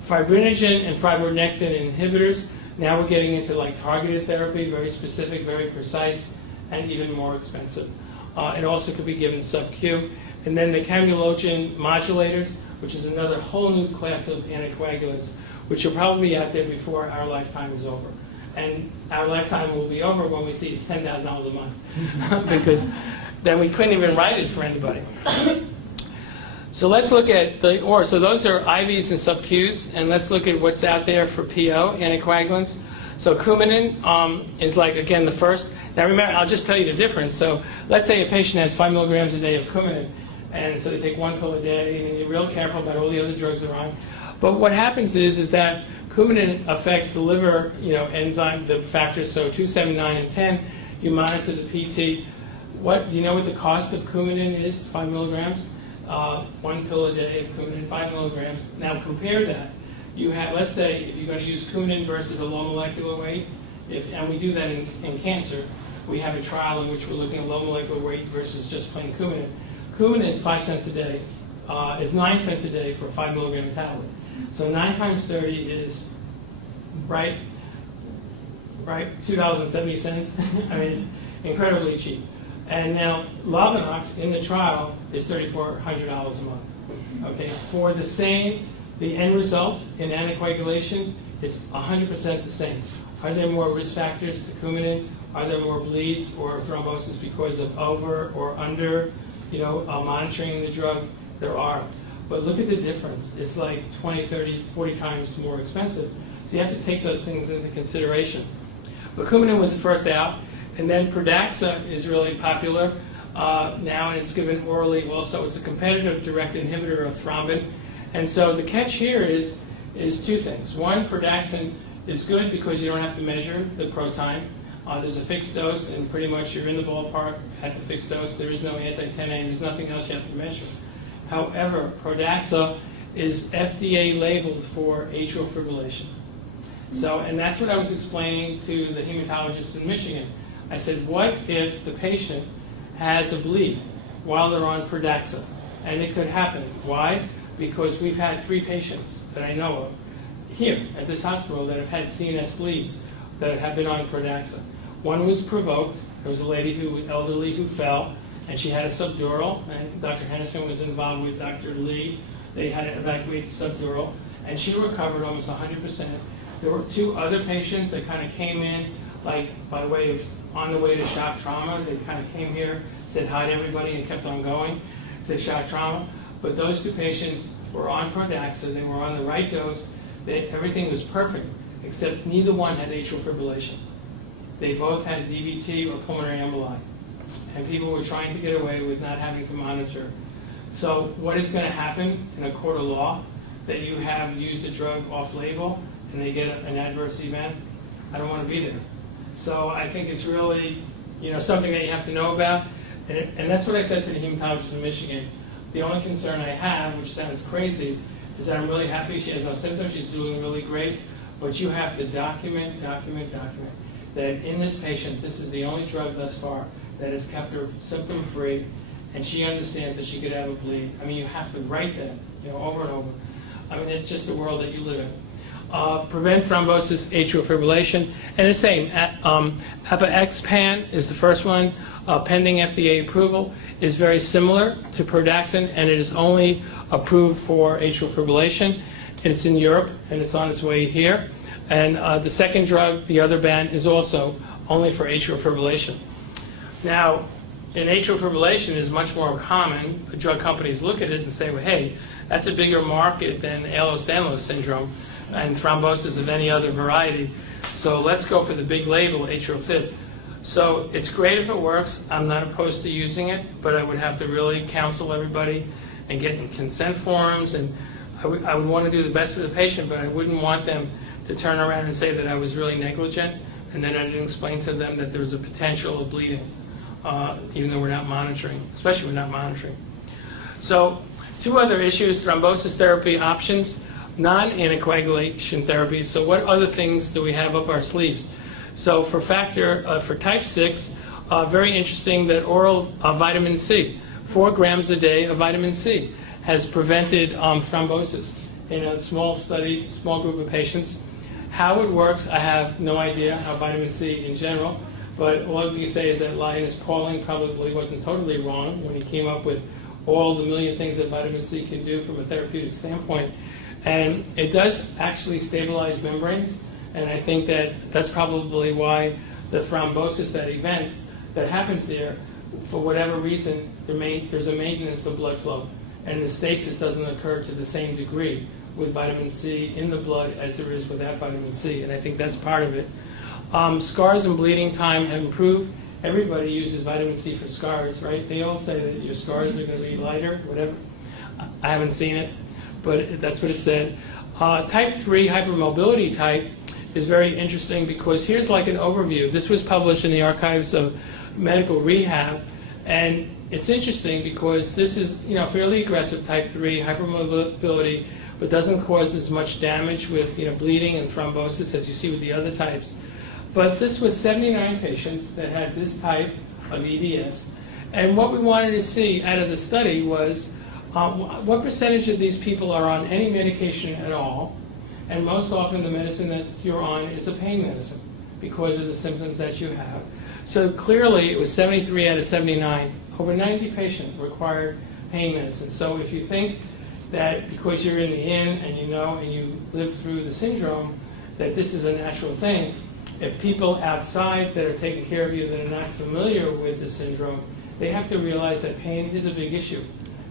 Fibrinogen and fibronectin inhibitors. Now we're getting into like targeted therapy, very specific, very precise, and even more expensive. It also could be given sub-Q. And then the cannulogin modulators, which is another whole new class of anticoagulants, which will probably be out there before our lifetime is over. And our lifetime will be over when we see it's $10,000 a month, because then we couldn't even write it for anybody. So let's look at so those are IVs and sub-Qs, and let's look at what's out there for PO, anticoagulants. So Coumadin is like, again, the first. Now remember, I'll just tell you the difference. So let's say a patient has 5 milligrams a day of Coumadin, and so they take 1 pill a day, and you're real careful about all the other drugs they're on. But what happens is that Coumadin affects the liver, enzyme, the factors, so 2, 7, 9, and 10. You monitor the PT. Do you know what the cost of Coumadin is, 5 milligrams? 1 pill a day of Coumadin, 5 milligrams. Now compare that. You have, let's say, if you're going to use Coumadin versus a low molecular weight, and we do that in cancer. We have a trial in which we're looking at low molecular weight versus just plain Coumadin. Coumadin is 5 cents a day, is 9 cents a day for a 5 milligram tablet. So 9 times 30 is, right, $2.70. I mean, it's incredibly cheap. And now Lovenox in the trial is $3,400 a month. Okay, for the same, the end result in anticoagulation is 100% the same. Are there more risk factors to Coumadin? Are there more bleeds or thrombosis because of over or under, monitoring the drug? There are. But look at the difference. It's like 20, 30, 40 times more expensive. So you have to take those things into consideration. But Coumadin was the first out. And then Pradaxa is really popular now, and it's given orally also. It's a competitive direct inhibitor of thrombin. And so the catch here is two things. One, Pradaxin is good because you don't have to measure the pro-time. There's a fixed dose, and pretty much you're in the ballpark at the fixed dose. There is no anti-10A, and there's nothing else you have to measure. However, Pradaxa is FDA labeled for atrial fibrillation. So, and that's what I was explaining to the hematologist in Michigan. I said, what if the patient has a bleed while they're on Pradaxa? And it could happen. Why? Because we've had 3 patients that I know of here at this hospital that have had CNS bleeds that have been on Pradaxa. One was provoked. There was a lady elderly who fell, and she had a subdural, and Dr. Henderson was involved with Dr. Lee. They had to evacuate the subdural, and she recovered almost 100%. There were 2 other patients that kind of came in, like by way of on the way to shock trauma. They kind of came here, said hi to everybody, and kept on going to shock trauma. But those 2 patients were on Pradaxa. They were on the right dose. Everything was perfect, except neither one had atrial fibrillation. They both had DVT or pulmonary emboli. And people were trying to get away with not having to monitor. So what is going to happen in a court of law that you have used a drug off-label and they get an adverse event? I don't want to be there. So I think it's really, something that you have to know about. And that's what I said to the hematologist in Michigan. The only concern I have, which sounds crazy, is that I'm really happy she has no symptoms. She's doing really great. But you have to document that in this patient, this is the only drug thus far that has kept her symptom-free, and she understands that she could have a bleed. I mean, you have to write that, over and over. I mean, it's just the world that you live in. Prevent thrombosis, atrial fibrillation, and the same. Apaxpan is the first one, pending FDA approval, is very similar to Pradaxin, and it is only approved for atrial fibrillation. It's in Europe, and it's on its way here. And the second drug, the other band, is also only for atrial fibrillation. Now, in atrial fibrillation is much more common. The drug companies look at it and say, well, hey, that's a bigger market than Ehlers-Danlos Syndrome and thrombosis of any other variety. So let's go for the big label, atrial fib. So it's great if it works. I'm not opposed to using it, but I would have to really counsel everybody and get in consent forms. And I would want to do the best for the patient, but I wouldn't want them to turn around and say that I was really negligent, and then I didn't explain to them that there was a potential of bleeding, even though we're not monitoring, especially we're not monitoring. So 2 other issues, thrombosis therapy options, non-anticoagulation therapy. So what other things do we have up our sleeves? So for for type 6, very interesting that oral vitamin C, 4 grams a day of vitamin C, has prevented thrombosis in a small study, small group of patients. How it works, I have no idea, how vitamin C in general, but all we can say is that Linus Pauling probably wasn't totally wrong when he came up with all the million things that vitamin C can do from a therapeutic standpoint. And it does actually stabilize membranes, and I think that that's probably why the thrombosis, that event that happens there, for whatever reason, there's a maintenance of blood flow, and the stasis doesn't occur to the same degree with vitamin C in the blood as there is without vitamin C, and I think that's part of it. Scars and bleeding time have improved. Everybody uses vitamin C for scars, right? They all say that your scars are going to be lighter, whatever. I haven't seen it, but that's what it said. Type 3 hypermobility type is very interesting because here's like an overview. This was published in the Archives of Medical Rehab, and it's interesting because this is, fairly aggressive type 3 hypermobility, but doesn't cause as much damage with, bleeding and thrombosis as you see with the other types. But this was 79 patients that had this type of EDS. And what we wanted to see out of the study was what percentage of these people are on any medication at all. And most often the medicine that you're on is a pain medicine because of the symptoms that you have. So clearly it was 73 out of 79. Over 90 patients required pain medicine. So if you think that because you're in the inn and you know and you live through the syndrome, that this is a natural thing, if people outside that are taking care of you that are not familiar with the syndrome, they have to realize that pain is a big issue.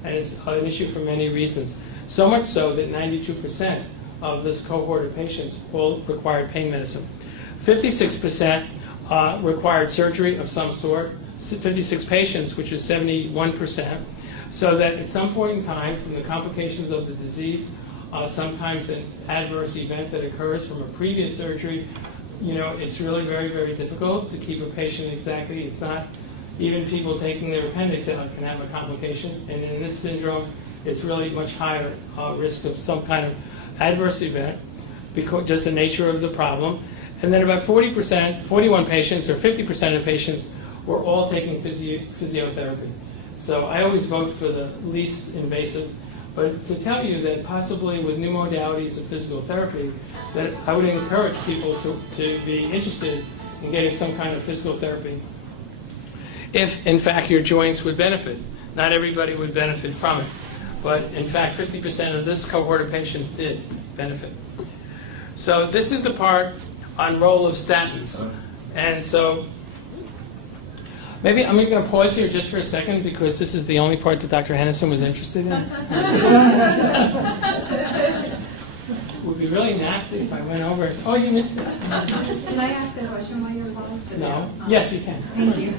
And it's an issue for many reasons. So much so that 92% of this cohort of patients all required pain medicine. 56% required surgery of some sort. 56 patients, which is 71%. So that at some point in time, from the complications of the disease, sometimes an adverse event that occurs from a previous surgery, you know, it's really very, very difficult to keep a patient exactly. It's not even people taking their appendix out can have a complication. And in this syndrome, it's really much higher risk of some kind of adverse event because just the nature of the problem. And then about 40%, 41 patients, or 50% of patients were all taking physiotherapy. So I always vote for the least invasive. But to tell you that possibly with new modalities of physical therapy, that I would encourage people to be interested in getting some kind of physical therapy if, in fact, your joints would benefit. Not everybody would benefit from it. But, in fact, 50% of this cohort of patients did benefit. So this is the part on role of statins. And so maybe I'm going to pause here just for a second because this is the only part that Dr. Hennison was interested in. It would be really nasty if I went over and said, oh, you missed it. Can I ask a question while you're paused? No. Yes, you can. Thank you.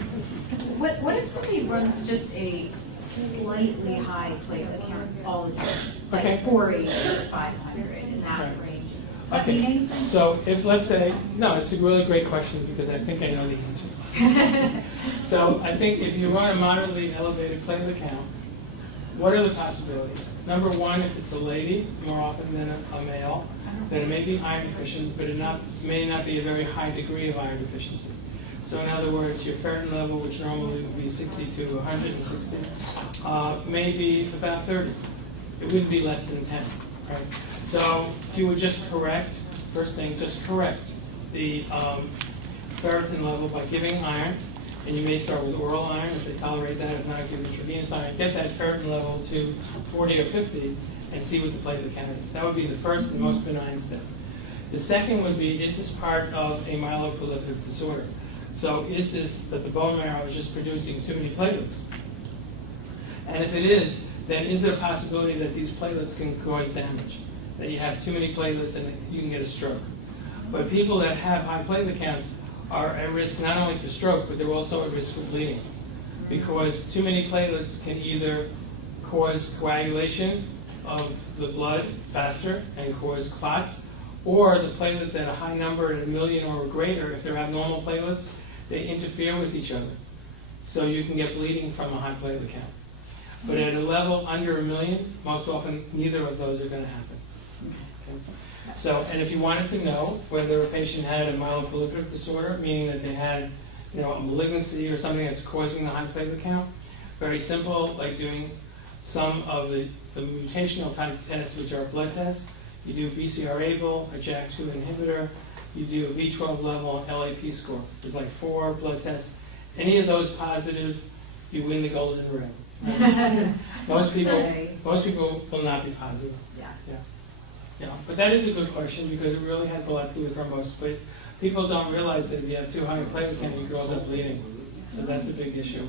What if somebody runs just a slightly high platelet count all the time? Like Okay. 480 or 500 in that Right. range? Does that mean Okay. anything? So if, let's say, no, it's a really great question because I think I know the answer. So I think if you run a moderately elevated platelet count, what are the possibilities? Number one, if it's a lady, more often than a male, then it may be iron deficient, but it may not be a very high degree of iron deficiency. So in other words, your ferritin level, which normally would be 60 to 160, may be about 30. It wouldn't be less than 10. Right? So you would just correct, first thing, just correct the ferritin level by giving iron. And you may start with oral iron if they tolerate that. If not, give intravenous iron. Get that ferritin level to 40 or 50 and see what the platelet count is. That would be the first and most benign step. The second would be, is this part of a myeloproliferative disorder? So is this that the bone marrow is just producing too many platelets? And if it is, then is it a possibility that these platelets can cause damage? That you have too many platelets and you can get a stroke? But people that have high platelet counts are at risk not only for stroke, but they're also at risk for bleeding. Because too many platelets can either cause coagulation of the blood faster and cause clots, or the platelets at a high number, at 1 million or greater, if they're abnormal platelets, they interfere with each other. So you can get bleeding from a high platelet count. But at a level under 1 million, most often neither of those are going to happen. Okay? So, and if you wanted to know whether a patient had a myeloproliferative disorder, meaning that they had, you know, a malignancy or something that's causing the high platelet count, very simple, like doing some of the mutational type tests, which are blood tests. You do BCR-ABL, a JAK2 inhibitor. You do a B12 level LAP score. There's like 4 blood tests. Any of those positive, you win the golden ring. Most people will not be positive. Yeah, but that is a good question because it really has a lot to do with thrombosis. But people don't realize that if you have too high a platelet count, you grow up bleeding. So that's a big issue,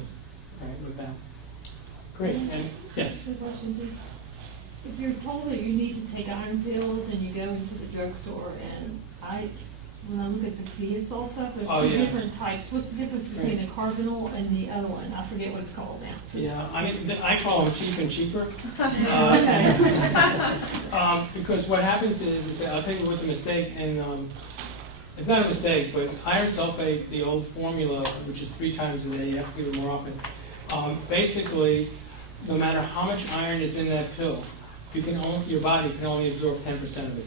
right, with that. Great. And yes. Good question, too. If you're told that you need to take iron pills and you go into the drugstore, and when I look at the Fiasol stuff, there's two different types. What's the difference between the Carbinal and the other one? I forget what it's called now. Yeah, I call them cheap and cheaper. Because what happens is I'll tell you what's a mistake, and it's not a mistake, but iron sulfate, the old formula, which is 3 times a day, you have to give it more often. Basically, no matter how much iron is in that pill, your body can only absorb 10% of it.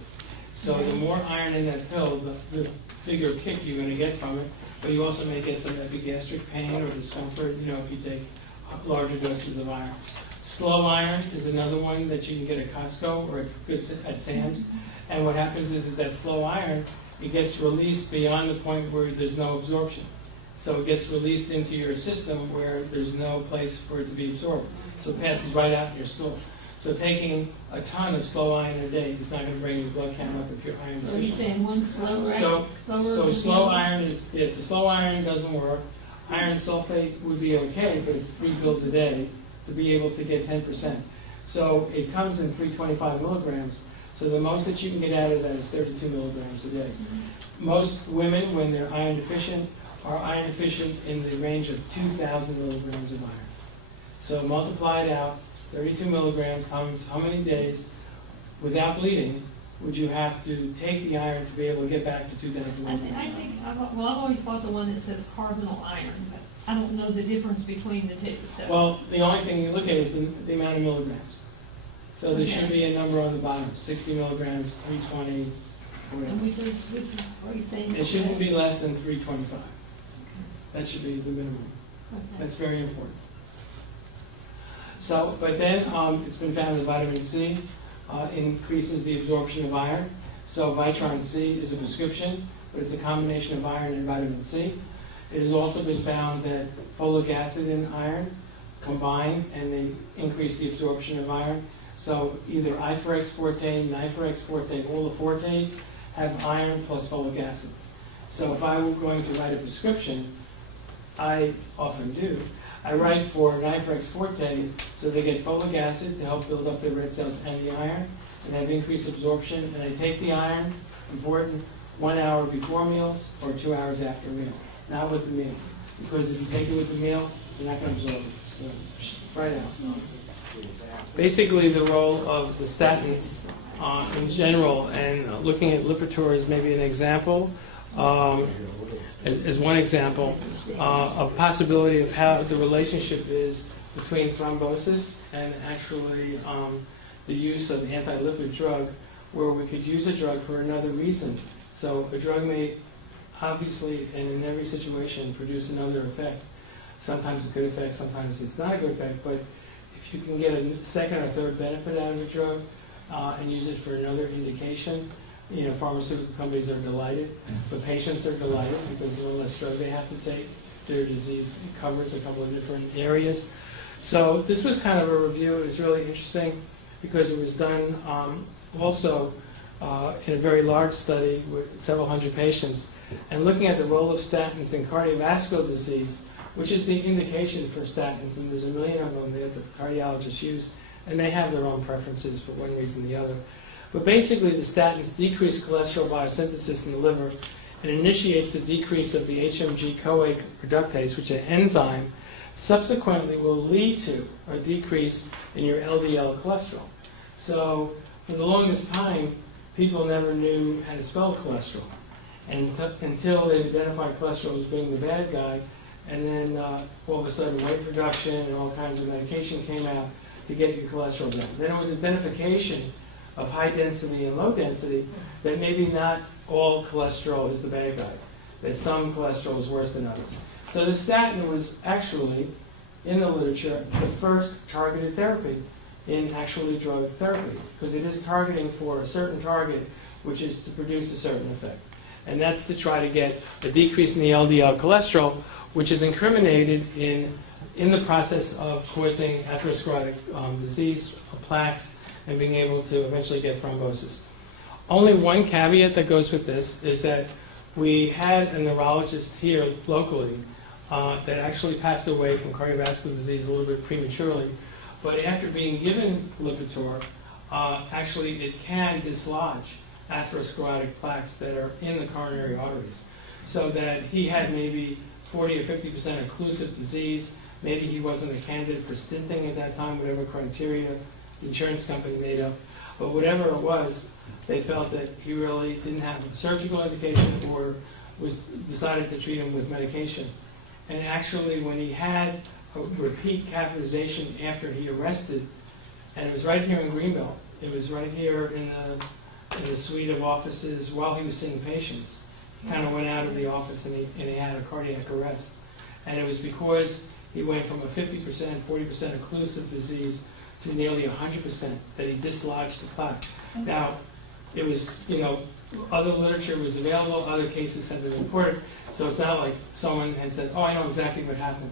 So the more iron in that pill, the bigger kick you're going to get from it. But you also may get some epigastric pain or discomfort, if you take larger doses of iron. Slow iron is another one that you can get at Costco or at Sam's. And what happens is that slow iron, it gets released beyond the point where there's no absorption. So it gets released into your system where there's no place for it to be absorbed. So it passes right out in your stool. So taking a ton of slow iron a day is not going to bring your blood count up if you're iron So you're saying one slow, right? So slow iron the slow iron doesn't work. Iron sulfate would be okay, but it's 3 pills a day to be able to get 10%. So it comes in 325 milligrams. So the most that you can get out of that is 32 milligrams a day. Most women, when they're iron deficient, are iron deficient in the range of 2,000 milligrams of iron. So multiply it out, 32 milligrams times how many days without bleeding would you have to take the iron to be able to get back to 2,000 milligrams? I think, I've always bought the one that says carbonyl iron, but I don't know the difference between the two. So. Well, the only thing you look at is the amount of milligrams. So there should be a number on the bottom, 60 milligrams, 320, whatever. And which are you saying? It shouldn't be less than 325. That should be the minimum. Okay. That's very important. So, but then it's been found that vitamin C increases the absorption of iron. So Vitron C is a prescription, but it's a combination of iron and vitamin C. It has also been found that folic acid and iron combine and they increase the absorption of iron. So either I4X forte, Ni4X forte, all the fortes have iron plus folic acid. So if I were going to write a prescription, I often do, I write for Ni4X forte so they get folic acid to help build up their red cells and the iron and have increased absorption. And I take the iron, important, 1 hour before meals or 2 hours after a meal, not with the meal. Because if you take it with the meal, you're not going to absorb it. So, right out. Basically, the role of the statins in general, and looking at Lipitor as maybe an example, as one example of possibility of how the relationship is between thrombosis and actually the use of anti-lipid drug, where we could use a drug for another reason. So a drug may obviously, and in every situation, produce another effect. Sometimes a good effect, sometimes it's not a good effect, but if you can get a second or third benefit out of a drug and use it for another indication, pharmaceutical companies are delighted, but patients are delighted because there's one less drug they have to take if their disease covers a couple of different areas. So this was kind of a review. It was really interesting because it was done also in a very large study with several hundred patients and looking at the role of statins in cardiovascular disease, which is the indication for statins, and there's 1 million of them that the cardiologists use, and they have their own preferences for one reason or the other. But basically, the statins decrease cholesterol biosynthesis in the liver and initiates the decrease of the HMG-CoA reductase, which is an enzyme, subsequently will lead to a decrease in your LDL cholesterol. So for the longest time, people never knew how to spell cholesterol until they identified cholesterol as being the bad guy, and then all of a sudden weight reduction and all kinds of medication came out to get your cholesterol down. Then it was identification of high density and low density that maybe not all cholesterol is the bad guy, that some cholesterol is worse than others. So the statin was actually, in the literature, the first targeted therapy in actually drug therapy, because it is targeting for a certain target, which is to produce a certain effect. And that's to try to get a decrease in the LDL cholesterol, which is incriminated in the process of causing atherosclerotic disease, plaques, and being able to eventually get thrombosis. Only one caveat that goes with this is that we had a neurologist here locally that actually passed away from cardiovascular disease a little bit prematurely, but after being given Lipitor, actually it can dislodge atherosclerotic plaques that are in the coronary arteries. So that he had maybe 40 or 50% occlusive disease. Maybe he wasn't a candidate for stenting at that time, whatever criteria the insurance company made up. But whatever it was, they felt that he really didn't have a surgical indication or was decided to treat him with medication. And actually, when he had a repeat catheterization after he arrested, and it was right here in Greenbelt, it was right here in the in a suite of offices while he was seeing patients. He kind of went out of the office and he had a cardiac arrest. And it was because he went from a 50%, 40% occlusive disease to nearly 100% that he dislodged the plaque. Now, it was, other literature was available, other cases had been reported, so it's not like someone had said, oh, I know exactly what happened.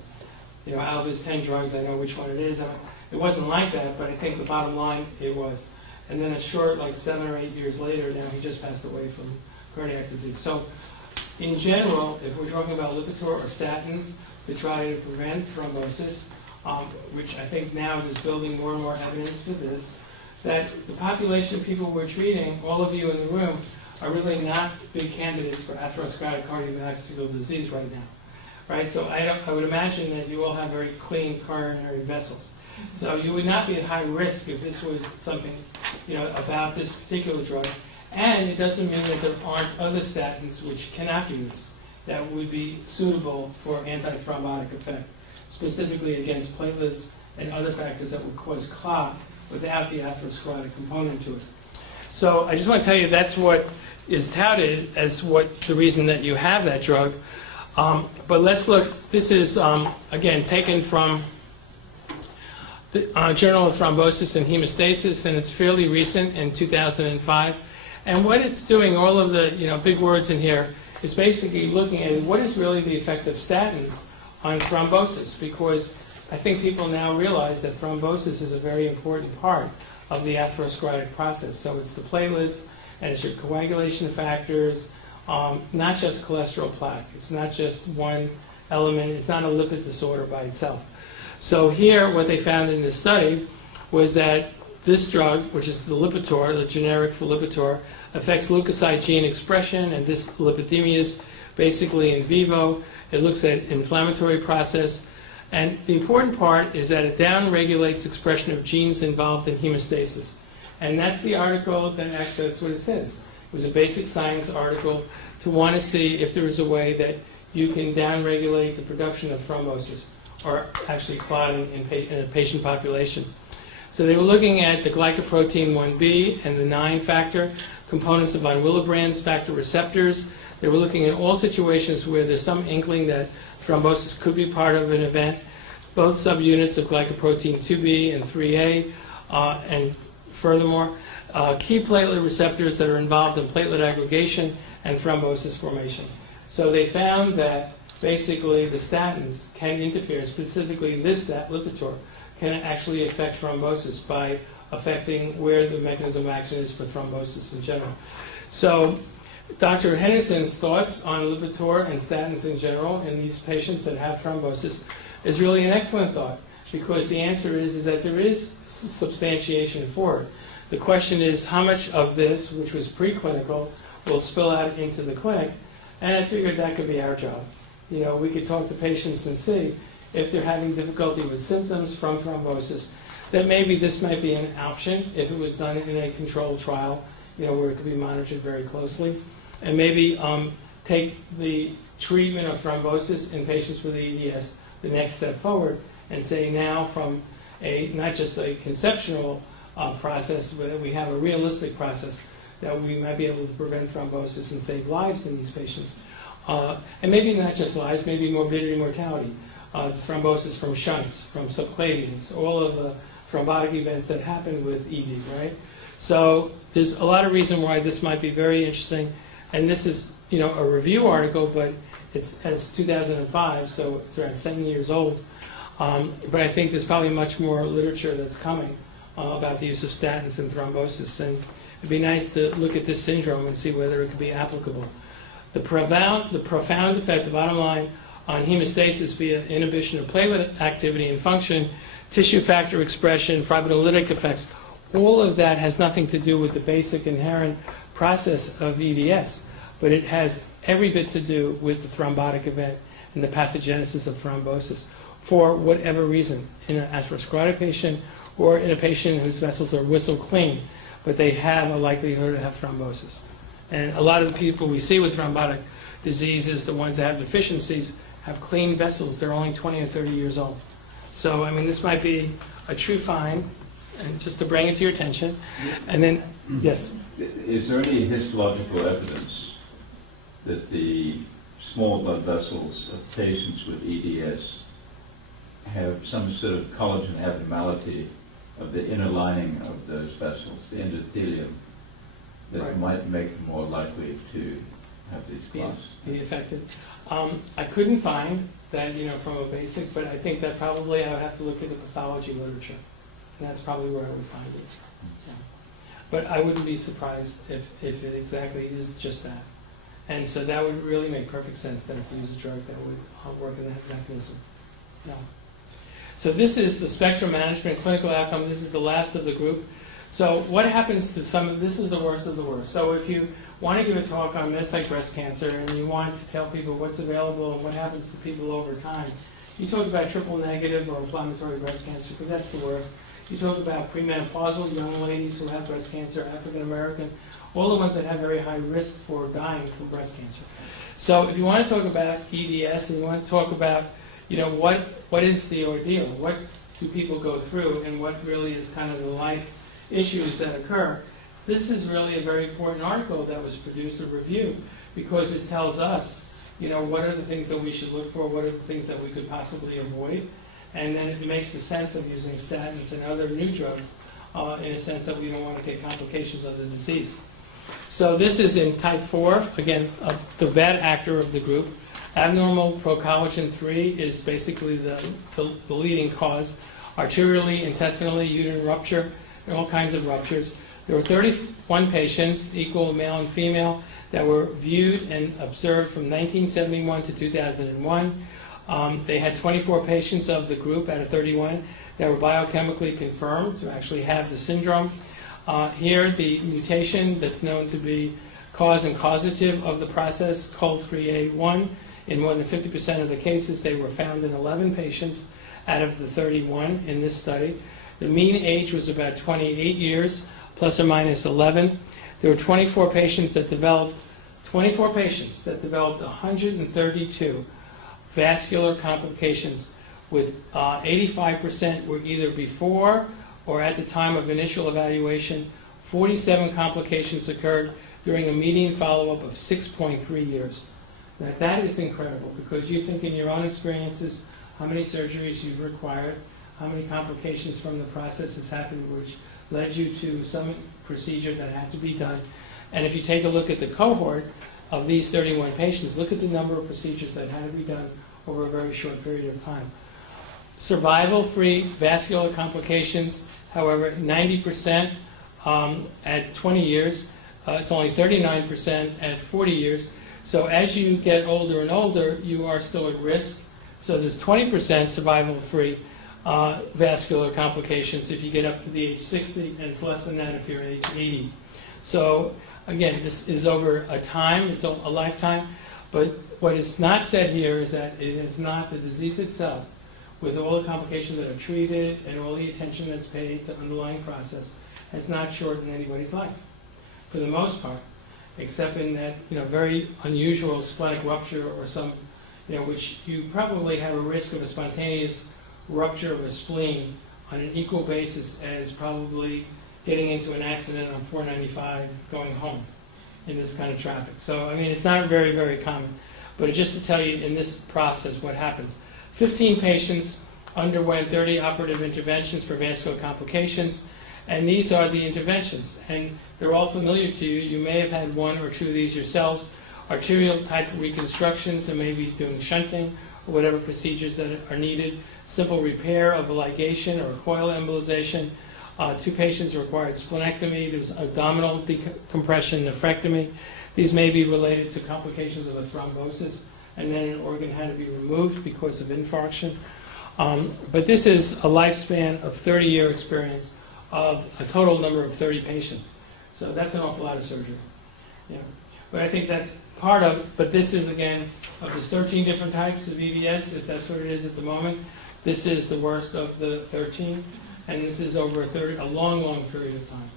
Out of his 10 drugs, I know which one it is. It wasn't like that, but I think the bottom line, it was. And then a short, like 7 or 8 years later, now he just passed away from cardiac disease. So, in general, if we're talking about Lipitor or statins to try to prevent thrombosis, which I think now is building more and more evidence for this, that the population of people we're treating, all of you in the room, are really not big candidates for atherosclerotic cardiovascular disease right now. Right? So I would imagine that you all have very clean coronary vessels. So you would not be at high risk if this was something, about this particular drug. And it doesn't mean that there aren't other statins which cannot do this, that would be suitable for antithrombotic effect, specifically against platelets and other factors that would cause clot without the atherosclerotic component to it. So I just want to tell you that's what is touted as the reason that you have that drug. But let's look. This is, again, taken from the Journal of Thrombosis and Hemostasis, and it's fairly recent in 2005. And what it's doing, all of the big words in here, is basically looking at what is really the effect of statins on thrombosis, because I think people now realize that thrombosis is a very important part of the atherosclerotic process. So it's the platelets, and it's your coagulation factors, not just cholesterol plaque. It's not just one element. It's not a lipid disorder by itself. So here, what they found in this study was that this drug, which is the Lipitor, the generic for Lipitor, affects leukocyte gene expression, and this lipidemia is basically in vivo. It looks at inflammatory process. And the important part is that it downregulates expression of genes involved in hemostasis. And that's the article that actually, that's what it says. It was a basic science article to want to see if there is a way that you can downregulate the production of thrombosis, or actually clotting in a patient population. So they were looking at the glycoprotein 1b and the 9 factor, components of von Willebrand's factor receptors. They were looking at all situations where there's some inkling that thrombosis could be part of an event, both subunits of glycoprotein 2b and 3a, and furthermore, key platelet receptors that are involved in platelet aggregation and thrombosis formation. So they found that basically the statins can interfere, specifically this Lipitor, can actually affect thrombosis by affecting where the mechanism of action is for thrombosis in general. So Dr. Henderson's thoughts on Lipitor and statins in general in these patients that have thrombosis is really an excellent thought, because the answer is that there is substantiation for it. The question is how much of this, which was preclinical, will spill out into the clinic, and I figured that could be our job. We could talk to patients and see if they're having difficulty with symptoms from thrombosis, that maybe this might be an option if it was done in a controlled trial, where it could be monitored very closely, and maybe take the treatment of thrombosis in patients with EDS the next step forward and say now from not just a conceptual process, but that we have a realistic process that we might be able to prevent thrombosis and save lives in these patients. And maybe not just lives, maybe morbidity and mortality, thrombosis from shunts, from subclavians, all of the thrombotic events that happen with ED, right? So there's a lot of reason why this might be very interesting. And this is, a review article, but it's 2005, so it's around 7 years old. But I think there's probably much more literature that's coming about the use of statins in thrombosis. And it'd be nice to look at this syndrome and see whether it could be applicable. The profound effect, the bottom line, on hemostasis via inhibition of platelet activity and function, tissue factor expression, fibrinolytic effects, all of that has nothing to do with the basic inherent process of EDS, but it has every bit to do with the thrombotic event and the pathogenesis of thrombosis for whatever reason, in an atherosclerotic patient or in a patient whose vessels are whistle clean, but they have a likelihood to have thrombosis. And a lot of the people we see with thrombotic diseases, the ones that have deficiencies, have clean vessels. They're only 20 or 30 years old. So, this might be a true find, and just to bring it to your attention. And then, yes? Is there any histological evidence that the small blood vessels of patients with EDS have some sort of collagen abnormality of the inner lining of those vessels, the endothelium, that Right. might make them more likely to have these clots? Be affected. I couldn't find that, from a basic, but I think that probably I would have to look at the pathology literature. And that's probably where I would find it. Yeah. But I wouldn't be surprised if it exactly is just that. And so that would really make perfect sense then to use a drug that would work in that mechanism. Yeah. So this is the spectrum management clinical outcome. This is the last of the group. So what happens to this is the worst of the worst. So if you want to give a talk on metastatic breast cancer and you want to tell people what's available and what happens to people over time, you talk about triple negative or inflammatory breast cancer because that's the worst. You talk about premenopausal young ladies who have breast cancer, African American, all the ones that have very high risk for dying from breast cancer. So if you want to talk about EDS and you want to talk about, what is the ordeal? What do people go through and what really is kind of the life issues that occur? This is really a very important article that was produced, a review, because it tells us, what are the things that we should look for, what are the things that we could possibly avoid, and then it makes the sense of using statins and other new drugs in a sense that we don't want to get complications of the disease. So this is in type 4, again, the bad actor of the group. Abnormal procollagen 3 is basically the leading cause. Arterially, intestinally, uterine rupture, and all kinds of ruptures. There were 31 patients, equal male and female, that were viewed and observed from 1971 to 2001. They had 24 patients of the group out of 31 that were biochemically confirmed to actually have the syndrome. Here, the mutation that's known to be cause and causative of the process, COL3A1, in more than 50% of the cases, they were found in 11 patients out of the 31 in this study. The mean age was about 28 years, plus or minus 11. There were 24 patients that developed 132 vascular complications, with 85% were either before or at the time of initial evaluation. 47 complications occurred during a median follow-up of 6.3 years. Now that is incredible, because you think in your own experiences how many surgeries you've required, how many complications from the process has happened which led you to some procedure that had to be done. And if you take a look at the cohort of these 31 patients, look at the number of procedures that had to be done over a very short period of time. Survival-free vascular complications, however, 90% at 20 years. It's only 39% at 40 years. So as you get older and older, you are still at risk. So there's 20% survival-free vascular complications if you get up to the age 60, and it's less than that if you're age 80. So again, this is over a time, it's a lifetime, but what is not said here is that it is not the disease itself, with all the complications that are treated and all the attention that's paid to underlying process, has not shortened anybody's life, for the most part, except in that very unusual splenic rupture or some, which you probably have a risk of a spontaneous rupture of a spleen on an equal basis as probably getting into an accident on 495 going home in this kind of traffic. So, it's not very, very common. But just to tell you in this process what happens. 15 patients underwent 30 operative interventions for vascular complications, and these are the interventions. And they're all familiar to you. You may have had one or two of these yourselves. Arterial type reconstructions, and maybe doing shunting or whatever procedures that are needed. Simple repair of a ligation or a coil embolization. 2 patients required splenectomy. There was abdominal decompression, nephrectomy. These may be related to complications of a thrombosis, and then an organ had to be removed because of infarction. But this is a lifespan of 30-year experience of a total number of 30 patients. So that's an awful lot of surgery. Yeah. But I think that's part of, but this is, again, of the 13 different types of EDS, if that's what it is at the moment, this is the worst of the 13, and this is over a long, long period of time.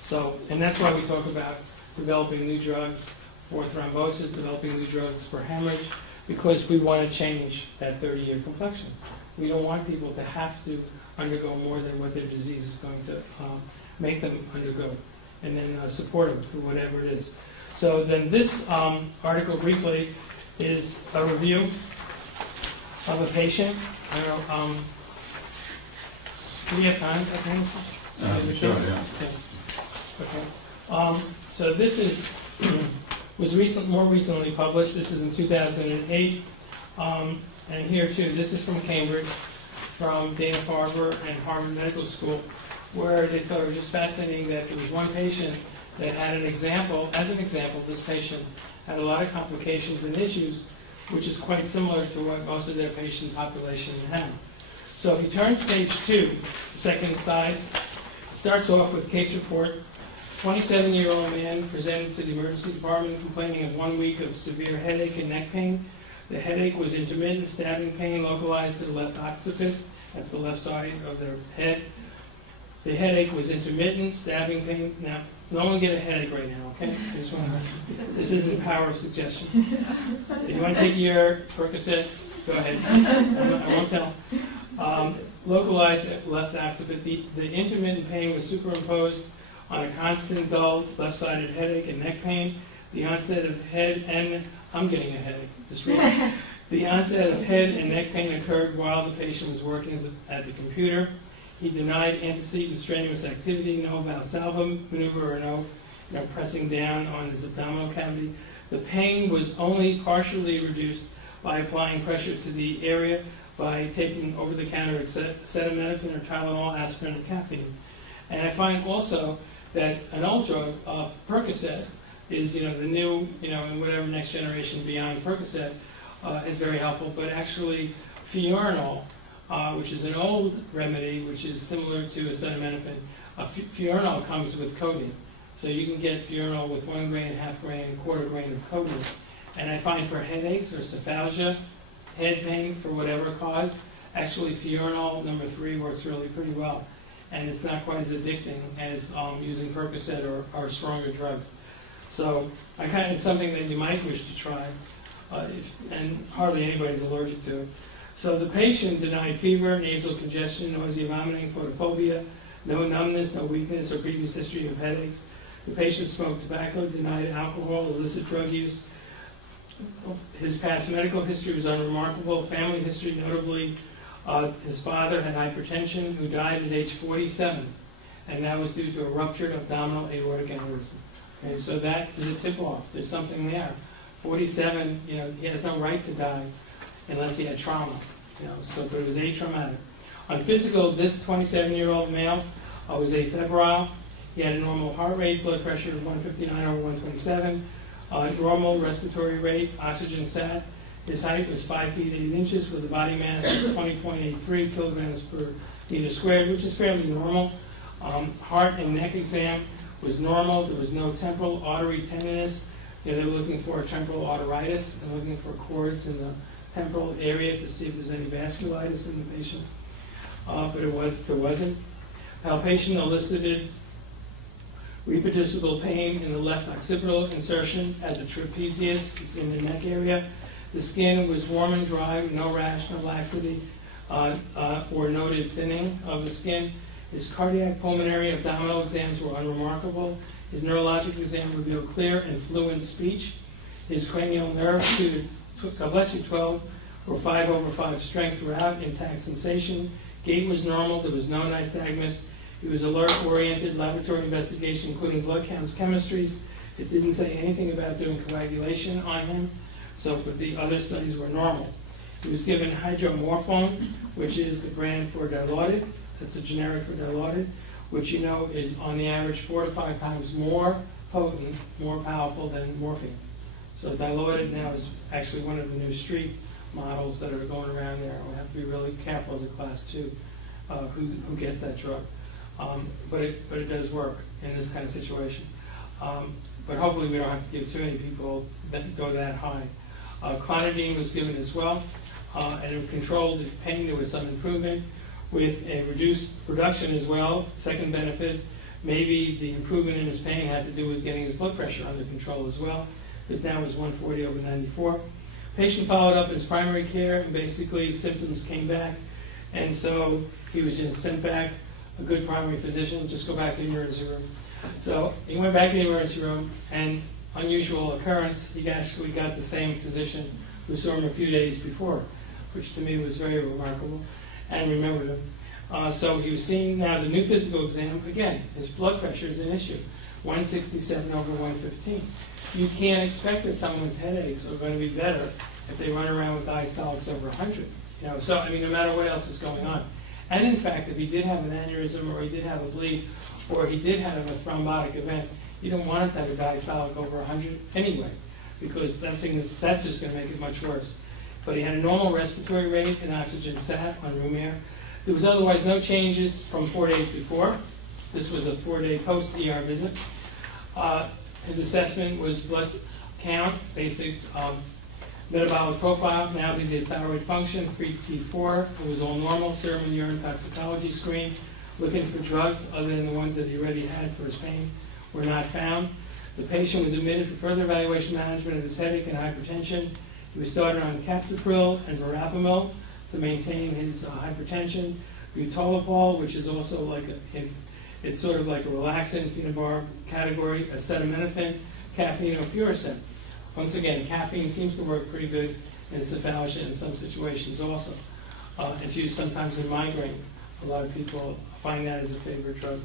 So, and that's why we talk about developing new drugs for thrombosis, developing new drugs for hemorrhage, because we want to change that 30-year complexion. We don't want people to have to undergo more than what their disease is going to make them undergo, and then support them through whatever it is. So then this article briefly is a review of a patient. I don't know, do we have time? Sure, yeah. Okay. So this is was more recently published. This is in 2008. And here too, this is from Cambridge, from Dana-Farber and Harvard Medical School, where they thought it was just fascinating that there was one patient that had as an example, this patient had a lot of complications and issues, which is quite similar to what most of their patient population had. So if you turn to page 2, the second side, it starts off with case report. 27-year-old man presented to the emergency department complaining of 1 week of severe headache and neck pain. The headache was intermittent stabbing pain localized to the left occiput. That's the left side of their head. The headache was intermittent stabbing pain. Now, no one get a headache right now, okay? This isn't power of suggestion. If you want to take your Percocet, go ahead. I won't tell. Localized at left occiput. The intermittent pain was superimposed on a constant dull left-sided headache and neck pain. The onset of head and I'm getting a headache. Just read. The onset of head and neck pain occurred while the patient was working at the computer. He denied antecedent strenuous activity, no Valsalva maneuver, or no pressing down on his abdominal cavity. The pain was only partially reduced by applying pressure to the area by taking over-the-counter acetaminophen or Tylenol, aspirin, or caffeine. And I find also that an old drug, Percocet, is the new, and whatever next generation beyond Percocet is very helpful. But actually, Fiorinol, which is an old remedy, which is similar to acetaminophen, Fiorinol comes with codeine. So you can get Fiorinol with 1 grain, half grain, quarter grain of codeine. And I find for headaches or cephalgia, head pain for whatever cause, actually Fiorinol number 3 works really pretty well. And it's not quite as addicting as using Percocet or stronger drugs. So it's something that you might wish to try, and hardly anybody's allergic to it. So the patient denied fever, nasal congestion, nausea, vomiting, photophobia, no numbness, no weakness, or previous history of headaches. The patient smoked tobacco, denied alcohol, illicit drug use. His past medical history was unremarkable. Family history, notably, his father had hypertension, who died at age 47, and that was due to a ruptured abdominal aortic aneurysm. Okay, so that is a tip-off. There's something there. 47, he has no right to die unless he had trauma. So but it was atraumatic. On physical, this 27-year-old male was afebrile. He had a normal heart rate, blood pressure of 159 over 127, normal respiratory rate, oxygen sat. His height was 5 feet 8 inches with a body mass of 20.83 kilograms per meter squared, which is fairly normal. Heart and neck exam was normal. There was no temporal artery tenderness. They were looking for temporal arteritis and looking for cords in the temporal area to see if there's any vasculitis in the patient. But there wasn't. Palpation elicited reproducible pain in the left occipital insertion at the trapezius. It's in the neck area. The skin was warm and dry, no rash, no laxity, or noted thinning of the skin. His cardiac, pulmonary, abdominal exams were unremarkable. His neurologic exam revealed clear and fluent speech. His cranial nerves suited 12 or 5 over 5 strength throughout, intact sensation. Gait was normal. There was no nystagmus. He was alert-oriented laboratory investigation, including blood counts, chemistries. It didn't say anything about doing coagulation on him. But the other studies were normal. He was given hydromorphone, which is the brand for Dilaudid. That's a generic for Dilaudid, which is on the average 4 to 5 times more potent, more powerful than morphine. So Dilaudid now is actually one of the new street models that are going around there. We have to be really careful as a class 2 who gets that drug. But it does work in this kind of situation. But hopefully we don't have to give too many people that go that high. Clonidine was given as well, and it controlled the pain. There was some improvement with a reduced production as well. Second benefit, maybe the improvement in his pain had to do with getting his blood pressure under control as well, because now it was 140 over 94. Patient followed up his primary care, and basically symptoms came back. And so he was just sent back, a good primary physician, just go back to the emergency room. So he went back to the emergency room, and unusual occurrence, he actually got the same physician who saw him a few days before, which to me was very remarkable, and remembered him. So he was seeing now the new physical exam. Again, his blood pressure is an issue, 167 over 115. You can't expect that someone's headaches are going to be better if they run around with diastolics over 100. You know, so I mean, no matter what else is going on. And in fact, if he did have an aneurysm, or he did have a bleed, or he did have a thrombotic event, you don't want it to have a diastolic over 100 anyway, because that's just going to make it much worse. But he had a normal respiratory rate and oxygen sat on room air. There was otherwise no changes from 4 days before. This was a 4-day post-ER visit. His assessment was blood count, basic metabolic profile. Now they did thyroid function, free T4. It was all normal. Serum and urine toxicology screen, looking for drugs other than the ones that he already had for his pain, were not found. The patient was admitted for further evaluation management of his headache and hypertension. He was started on captopril and verapamil to maintain his hypertension. Butolopol, which is also like it's sort of like a relaxant, phenobarb category, acetaminophen, caffeine, or furosemide. Once again, caffeine seems to work pretty good in cephalgia in some situations also. It's used sometimes in migraine. A lot of people find that as a favorite drug.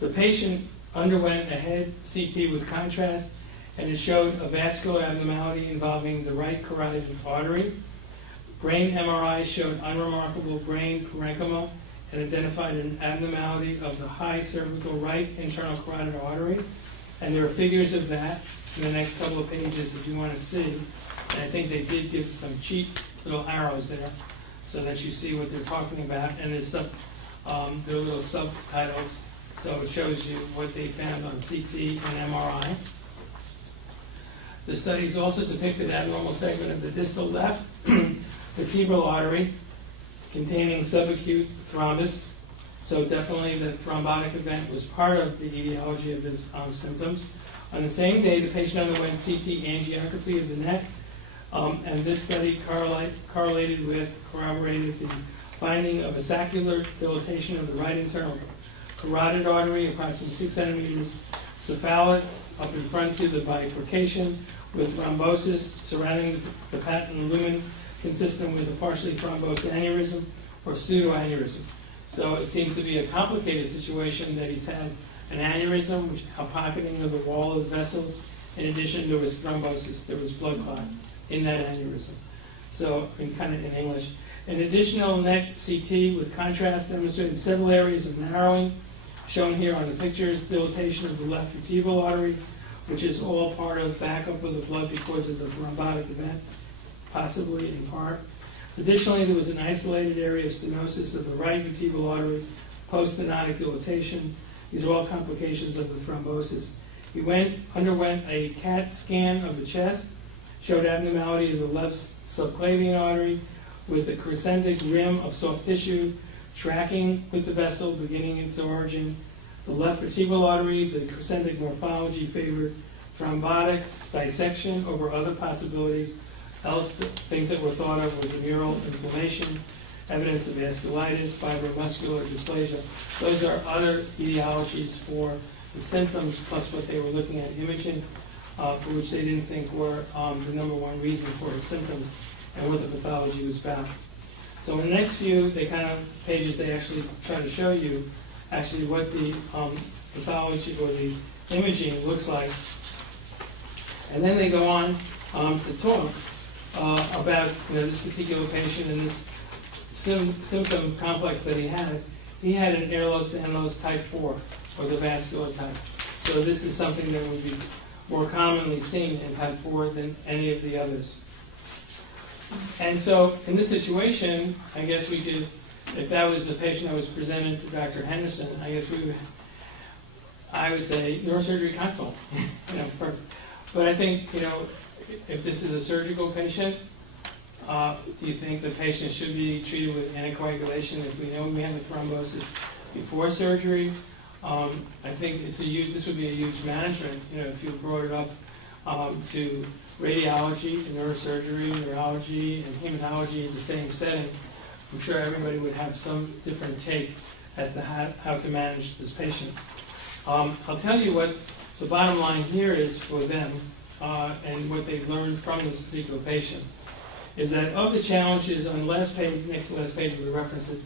The patient underwent a head CT with contrast, and it showed a vascular abnormality involving the right carotid artery. Brain MRI showed unremarkable brain parenchyma and identified an abnormality of the high cervical right internal carotid artery. And there are figures of that in the next couple of pages if you want to see. And I think they did give some cheap little arrows there so that you see what they're talking about. And there's there are little subtitles, so it shows you what they found on CT and MRI. The studies also depicted abnormal segment of the distal left vertebral artery containing subacute thrombus. So definitely the thrombotic event was part of the etiology of his symptoms. On the same day, the patient underwent CT angiography of the neck, and this study corroborated the finding of a saccular dilatation of the right internal carotid artery, approximately 6 centimeters cephalad up in front to the bifurcation, with thrombosis surrounding the patent lumen, consistent with a partially thrombosed aneurysm or pseudoaneurysm. So it seemed to be a complicated situation that he's had an aneurysm, which a pocketing of the wall of the vessels. In addition, there was thrombosis. There was blood clot in that aneurysm. So, kind of in English. An additional neck CT with contrast demonstrated several areas of narrowing, shown here on the pictures. Dilatation of the left vertebral artery, which is all part of backup of the blood because of the thrombotic event, possibly in part. Additionally, there was an isolated area of stenosis of the right vertebral artery, post-stenotic dilatation. These are all complications of the thrombosis. He underwent a CAT scan of the chest, showed abnormality of the left subclavian artery with a crescentic rim of soft tissue tracking with the vessel beginning its origin. The left vertebral artery, the crescentic morphology favored thrombotic dissection over other possibilities. Else, the things that were thought of was a mural inflammation, evidence of vasculitis, fibromuscular dysplasia. Those are other etiologies for the symptoms, plus what they were looking at imaging, for which they didn't think were the number one reason for his symptoms and what the pathology was about. So in the next few pages, they actually try to show you actually what the pathology or the imaging looks like. And then they go on to talk about this particular patient and this symptom complex that he had. He had an Ehlers-Danlos type 4, or the vascular type. So this is something that would be more commonly seen in type 4 than any of the others. And so in this situation, I guess we could, if that was the patient that was presented to Dr. Henderson, I would say neurosurgery consult, first. But I think, if this is a surgical patient, do you think the patient should be treated with anticoagulation if we know we have a thrombosis before surgery? I think this would be a huge management, if you brought it up to radiology, to neurosurgery, neurology, and hematology in the same setting. I'm sure everybody would have some different take as to how to manage this patient. I'll tell you what the bottom line here is for them and what they've learned from this particular patient is that of the challenges on the last page, next to the last page with the references,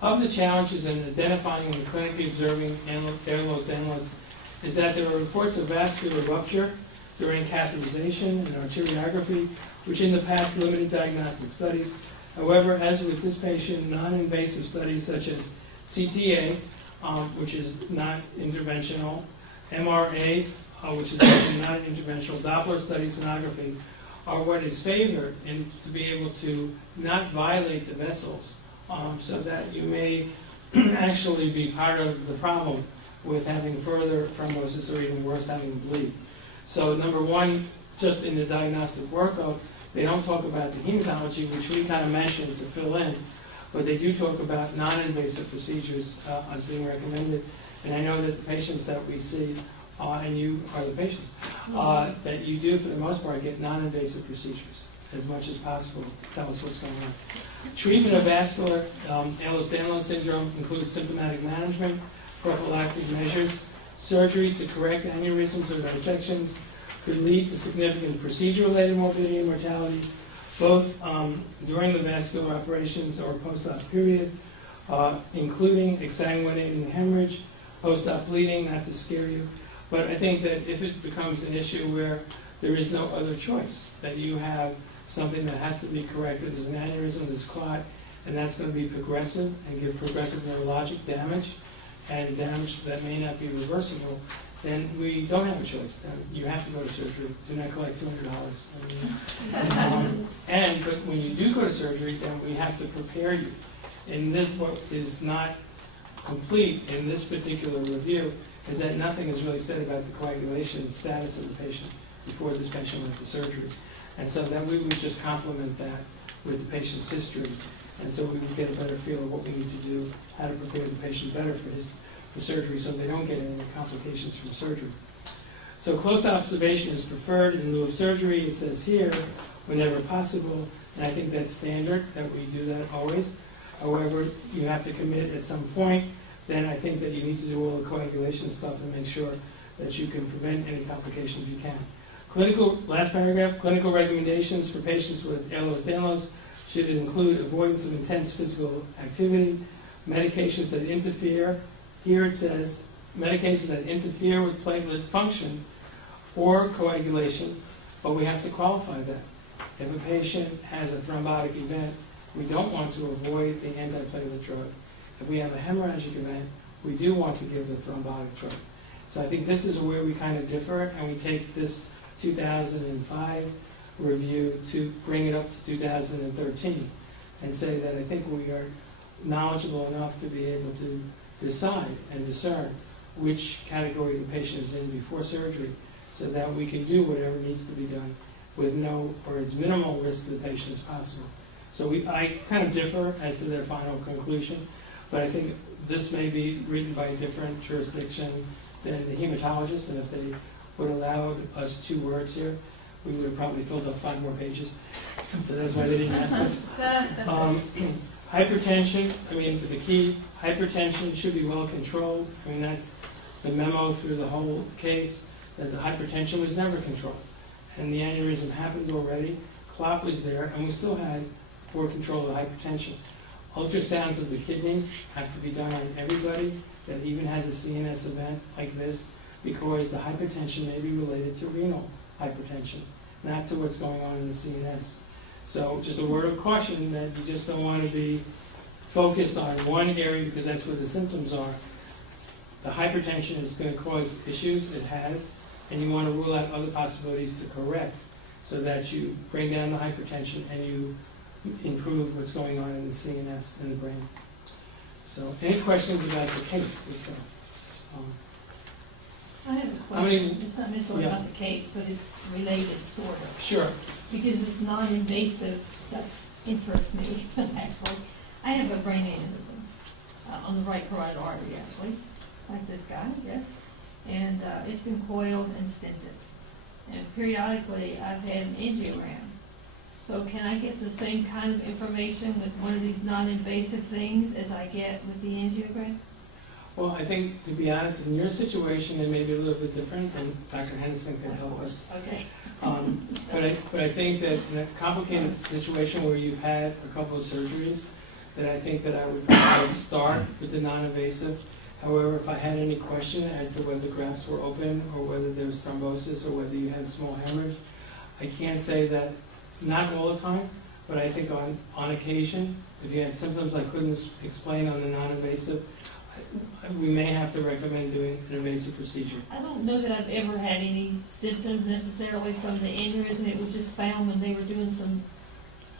of the challenges in identifying and clinically observing Ehlers-Danlos is that there are reports of vascular rupture during catheterization and arteriography, which in the past limited diagnostic studies. However, as with this patient, non-invasive studies such as CTA, which is not interventional, MRA, which is not interventional, Doppler study, sonography, are what is favored in to be able to not violate the vessels so that you may actually be part of the problem with having further thrombosis or even worse, having bleed. So number one, just in the diagnostic workup, they don't talk about the hematology, which we kind of mentioned to fill in, but they do talk about non-invasive procedures as being recommended. And I know that the patients that we see, and you are the patients, that you do, for the most part, get non-invasive procedures as much as possible to tell us what's going on. Treatment of vascular Ehlers-Danlos Syndrome includes symptomatic management, prophylactic measures, surgery to correct aneurysms or dissections, could lead to significant procedure-related morbidity and mortality, both during the vascular operations or post-op period, including exsanguinating hemorrhage, post-op bleeding, not to scare you. But I think that if it becomes an issue where there is no other choice, that you have something that has to be corrected, there's an aneurysm, there's clot, and that's going to be progressive and give progressive neurologic damage, and damage that may not be reversible, then we don't have a choice. You have to go to surgery. Do not collect $200. But when you do go to surgery, then we have to prepare you. And this, what is not complete in this particular review, is that nothing is really said about the coagulation status of the patient before this patient went to surgery. And so then we would just complement that with the patient's history. And so we would get a better feel of what we need to do, how to prepare the patient better for surgery so they don't get any complications from surgery. So close observation is preferred in lieu of surgery, it says here, whenever possible. And I think that's standard, that we do that always. However, you have to commit at some point. Then I think that you need to do all the coagulation stuff and make sure that you can prevent any complications you can. Clinical, last paragraph, clinical recommendations for patients with Ehlers-Danlos should include avoidance of intense physical activity, medications that interfere, here it says, medications that interfere with platelet function or coagulation, but we have to qualify that. If a patient has a thrombotic event, we don't want to avoid the antiplatelet drug. If we have a hemorrhagic event, we do want to give the thrombotic drug. So I think this is where we kind of differ, and we take this 2005 review to bring it up to 2013 and say that I think we are knowledgeable enough to be able to decide and discern which category the patient is in before surgery so that we can do whatever needs to be done with no or as minimal risk to the patient as possible. So I kind of differ as to their final conclusion, but I think this may be written by a different jurisdiction than the hematologist, and if they would allow us 2 words here, we would have probably filled up 5 more pages. So that's why they didn't ask us. Hypertension, I mean, the key, hypertension should be well controlled. I mean, that's the memo through the whole case, that the hypertension was never controlled. And the aneurysm happened already, clot was there, and we still had poor control of hypertension. Ultrasounds of the kidneys have to be done on everybody that even has a CNS event like this, because the hypertension may be related to renal hypertension, not to what's going on in the CNS. So just a word of caution that you just don't want to be focused on one area because that's where the symptoms are. The hypertension is going to cause issues, it has, and you want to rule out other possibilities to correct so that you bring down the hypertension and you improve what's going on in the CNS and the brain. So any questions about the case itself? I have a question. It's not necessarily about the case, but it's related, sort of. Sure. Because this non-invasive stuff interests me, actually. I have a brain aneurysm on the right carotid artery, actually, like this guy, yes. And it's been coiled and stented. And periodically, I've had an angiogram. So can I get the same kind of information with one of these non-invasive things as I get with the angiogram? Well, I think, to be honest, in your situation, it may be a little bit different, and Dr. Henderson can help us. Okay. But I think that in a complicated situation where you've had a couple of surgeries, that I think that I would start with the non-invasive. However, if I had any question as to whether the grafts were open or whether there was thrombosis or whether you had small hemorrhage, I can't say that, not all the time, but I think on occasion, if you had symptoms I couldn't explain on the non-invasive, we may have to recommend doing an invasive procedure. I don't know that I've ever had any symptoms necessarily from the aneurysm. It was just found when they were doing some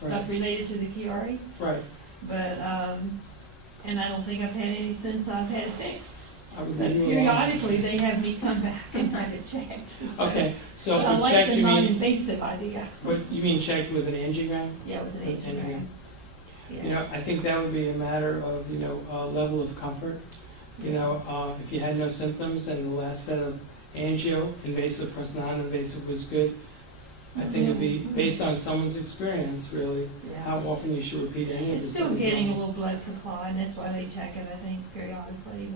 stuff related to the Chiari. Right. But, and I don't think I've had any since I've had it fixed. But But periodically, they have me come back and kind of check. Okay, so But I we like checked, the you mean, non-invasive idea. what, you mean checked with an angiogram? Yeah, with an angiogram. You know, I think that would be a matter of, level of comfort. If you had no symptoms and the last set of angio, invasive plus non-invasive was good, I think it'd be based on someone's experience, really, how often you should repeat any of the It's still studies. getting a little blood supply, and that's why they check it, I think, periodically.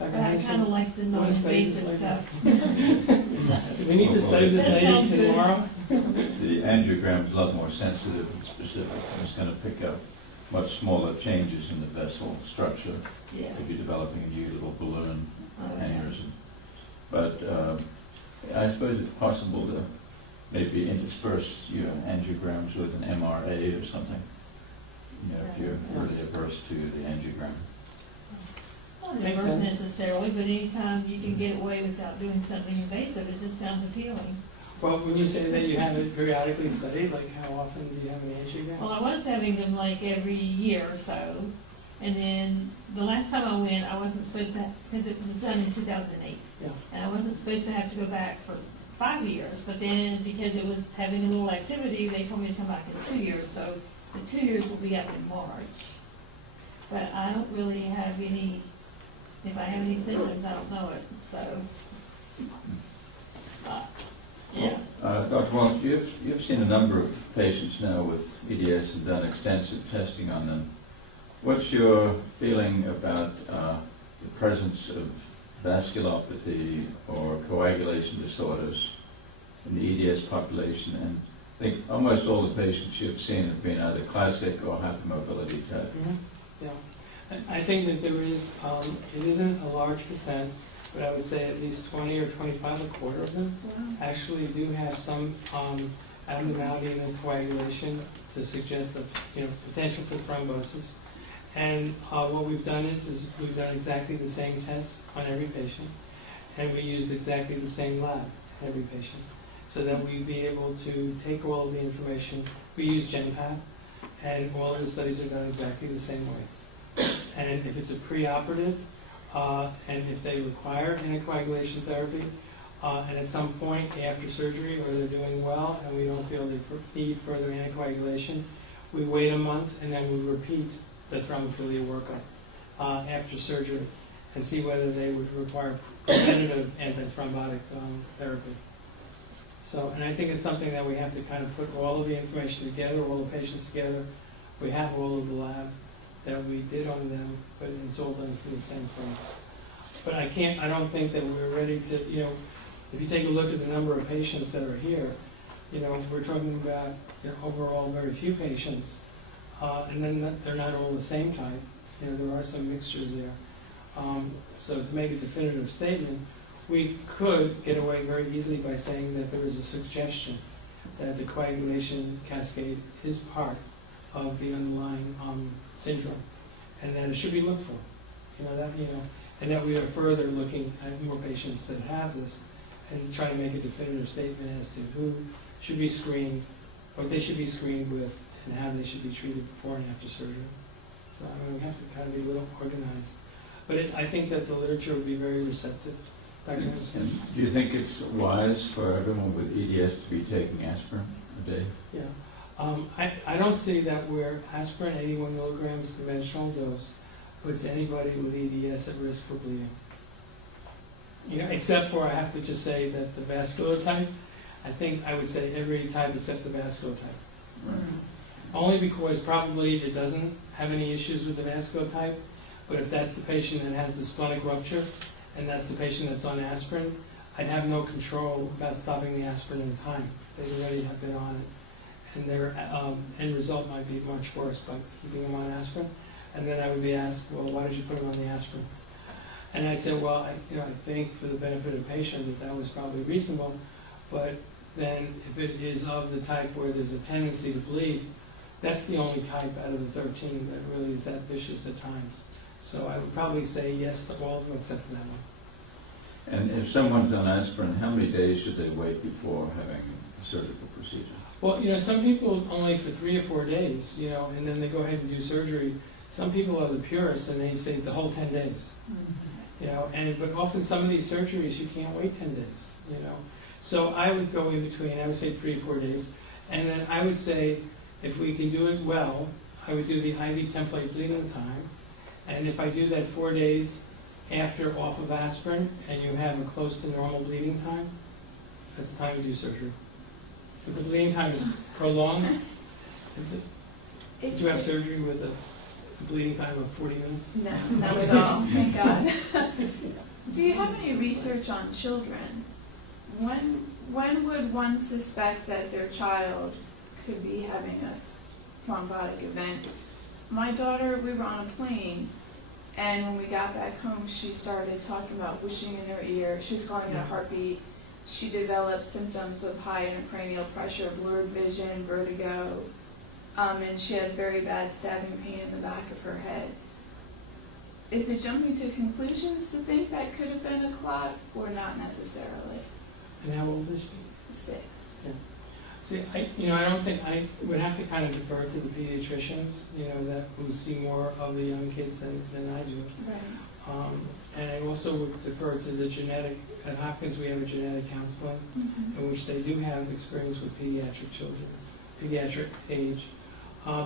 But I kind of like the Wanna study this non-invasive later? stuff. Do we need to study this That lady sounds good. tomorrow? The angiogram is a lot more sensitive and specific. It's going to pick up much smaller changes in the vessel structure Yeah. if you're developing a new little balloon Oh, yeah. aneurysm. But I suppose it's possible to maybe intersperse your angiograms with an MRA or something, if you're really averse to the angiogram. Not Makes averse sense. necessarily, but anytime you can get away without doing something invasive, it just sounds appealing. Well, when you say that you have it periodically studied, like how often do you have an angiogram? Well, I was having them like every year or so, and then the last time I went, I wasn't supposed to, because it was done in 2008, Yeah. and I wasn't supposed to have to go back for 5 years, but then because it was having a little activity, they told me to come back in 2 years, so the 2 years will be up in March. But I don't really have any, if I have any symptoms, I don't know it, so. Yeah. Dr. Weltz, you've seen a number of patients now with EDS and done extensive testing on them. What's your feeling about the presence of vasculopathy or coagulation disorders in the EDS population? And I think almost all the patients you've seen have been either classic or hypermobility type. Yeah. I think that there is, it isn't a large percent, but I would say at least 20 or 25, a quarter of them actually do have some abnormality in the coagulation to suggest the potential for thrombosis. And what we've done is we've done exactly the same tests on every patient, and we used exactly the same lab in every patient, so that we'd be able to take all of the information. We use GenPath, and all of the studies are done exactly the same way. And if it's a preoperative, and if they require anticoagulation therapy, and at some point after surgery, or they're doing well, and we don't feel they need further anticoagulation, we wait a month, and then we repeat the thrombophilia workup after surgery, and see whether they would require preventative antithrombotic therapy. So, and I think it's something that we have to kind of put all of the information together, all the patients together. We have all of the lab that we did on them, but it's all done from the same place. But I don't think that we're ready to, if you take a look at the number of patients that are here, we're talking about overall very few patients, and then they're not all the same type. There are some mixtures there. So to make a definitive statement, we could get away very easily by saying that there is a suggestion that the coagulation cascade is part of the underlying syndrome, and that it should be looked for. And that we are further looking at more patients that have this, and try to make a definitive statement as to who should be screened, what they should be screened with, and how they should be treated before and after surgery. So we have to kind of be a little organized. But I think that the literature would be very receptive. And do you think it's wise for everyone with EDS to be taking aspirin a day? Yeah. I don't see that where aspirin 81 milligrams conventional dose puts anybody with EDS at risk for bleeding. Except for, I have to just say that the vascular type, I think I would say every type except the vascular type. Right. Only because probably it doesn't have any issues with the vascular type, but if that's the patient that has the splenic rupture, and that's the patient that's on aspirin, I'd have no control about stopping the aspirin in time. They already have been on it, and their end result might be much worse by keeping them on aspirin. And then I would be asked, well, why did you put them on the aspirin? And I'd say, well, I think for the benefit of the patient that was probably reasonable, but then if it is of the type where there's a tendency to bleed, that's the only type out of the 13 that really is that vicious at times. So I would probably say yes to all of them except for that one. And if someone's on aspirin, how many days should they wait before having a surgical procedure? Well, some people only for 3 or 4 days, and then they go ahead and do surgery. Some people are the purists and they say the whole 10 days. But often some of these surgeries you can't wait 10 days, So I would go in between, I would say 3 or 4 days. And then I would say if we can do it well, I would do the IV template bleeding time. And if I do that 4 days after off of aspirin and you have a close to normal bleeding time, that's the time to do surgery. If the bleeding time is prolonged, did you have surgery with a bleeding time of 40 minutes? No, not at all, thank God. Do you have any research on children? When would one suspect that their child could be having a thrombotic event? My daughter, we were on a plane, and when we got back home, she started talking about whooshing in her ear. She was calling it a heartbeat. She developed symptoms of high intracranial pressure, blurred vision, vertigo, and she had very bad stabbing pain in the back of her head. Is it jumping to conclusions to think that could have been a clot, or not necessarily? And how old is she? 6. Yeah. See, I don't think I would have to kind of defer to the pediatricians, that who see more of the young kids than I do. Right. And I also would defer to the genetic, at Hopkins we have a genetic counseling, in which they do have experience with pediatric children, pediatric age,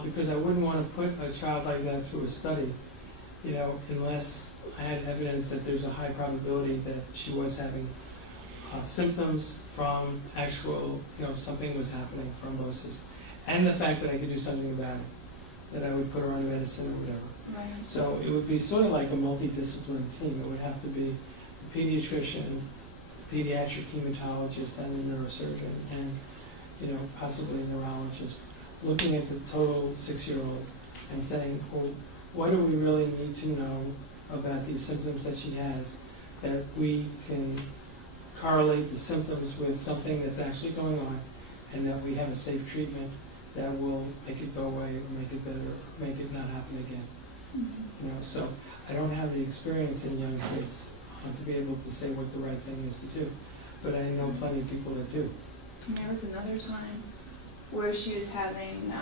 because I wouldn't want to put a child like that through a study, unless I had evidence that there's a high probability that she was having symptoms from actual, something was happening, thrombosis, and the fact that I could do something about it, that I would put her on medicine or whatever. Right. So it would be sort of like a multidisciplinary team. It would have to be the pediatrician, the pediatric hematologist, and the neurosurgeon, and possibly a neurologist, looking at the total 6-year-old and saying, well, what do we really need to know about these symptoms that she has, that we can correlate the symptoms with something that's actually going on, and that we have a safe treatment that will make it go away or make it better, make it not happen again. So I don't have the experience in young kids to be able to say what the right thing is to do, but I know plenty of people that do. And there was another time where she was having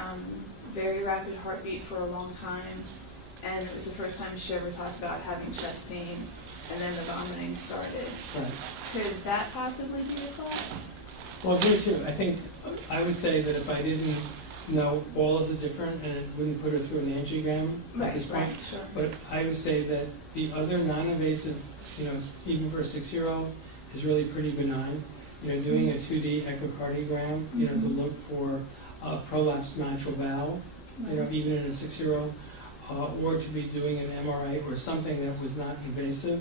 very rapid heartbeat for a long time, and it was the first time she ever talked about having chest pain, and then the vomiting started. Right. Could that possibly be a clot? Well, here too, I think I would say that if I didn't know all of the different, and it wouldn't put her through an angiogram at this point, Sure. but I would say that the other non-invasive, even for a 6-year-old, is really pretty benign. Doing a 2D echocardiogram, to look for a prolapsed mitral valve, even in a 6-year-old, or to be doing an MRI or something that was not invasive.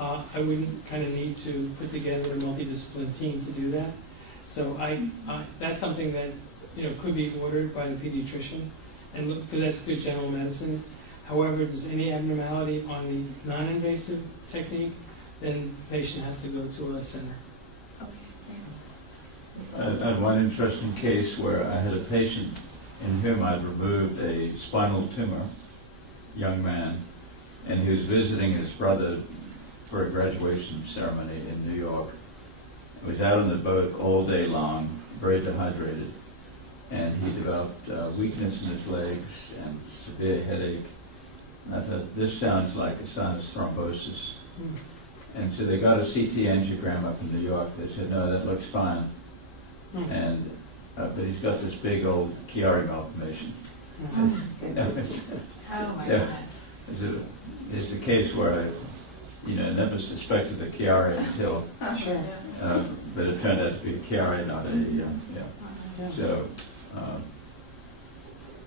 I wouldn't kind of need to put together a multidisciplinary team to do that. So that's something that could be ordered by the pediatrician, and look, because that's good general medicine. However, if there's any abnormality on the non-invasive technique, then the patient has to go to a center. Okay, thanks. I had one interesting case where I had a patient in whom I'd removed a spinal tumor, young man, and he was visiting his brother for a graduation ceremony in New York. He was out on the boat all day long, very dehydrated, and he developed weakness in his legs and severe headache. And I thought, this sounds like a sinus thrombosis. And so they got a CT angiogram up in New York. They said, no, that looks fine. And but he's got this big old Chiari malformation. Oh my So goodness. there's a case where never suspected a Chiari until, Sure. but it turned out to be a Chiari, not a, So,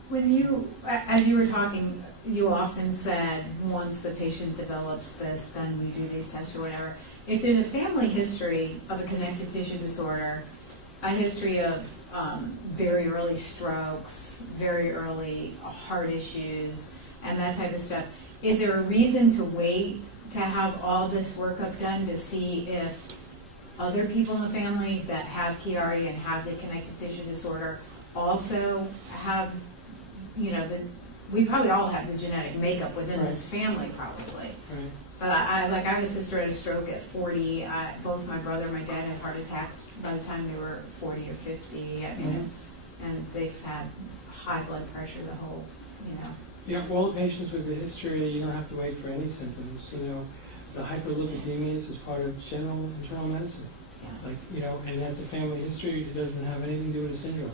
When you, as you were talking, you often said, once the patient develops this, then we do these tests or whatever. If there's a family history of a connective tissue disorder, a history of very early strokes, very early heart issues, and that type of stuff, is there a reason to wait to have all this workup done to see if other people in the family that have Chiari and have the connective tissue disorder also have, we probably all have the genetic makeup within this family probably. Right. But I have a sister had a stroke at 40. Both my brother and my dad had heart attacks by the time they were 40 or 50. I mean, and they've had high blood pressure the whole, All the patients with the history, you don't have to wait for any symptoms. The hyperlipidemia is part of general internal medicine. Yeah. And that's a family history. It doesn't have anything to do with a syndrome.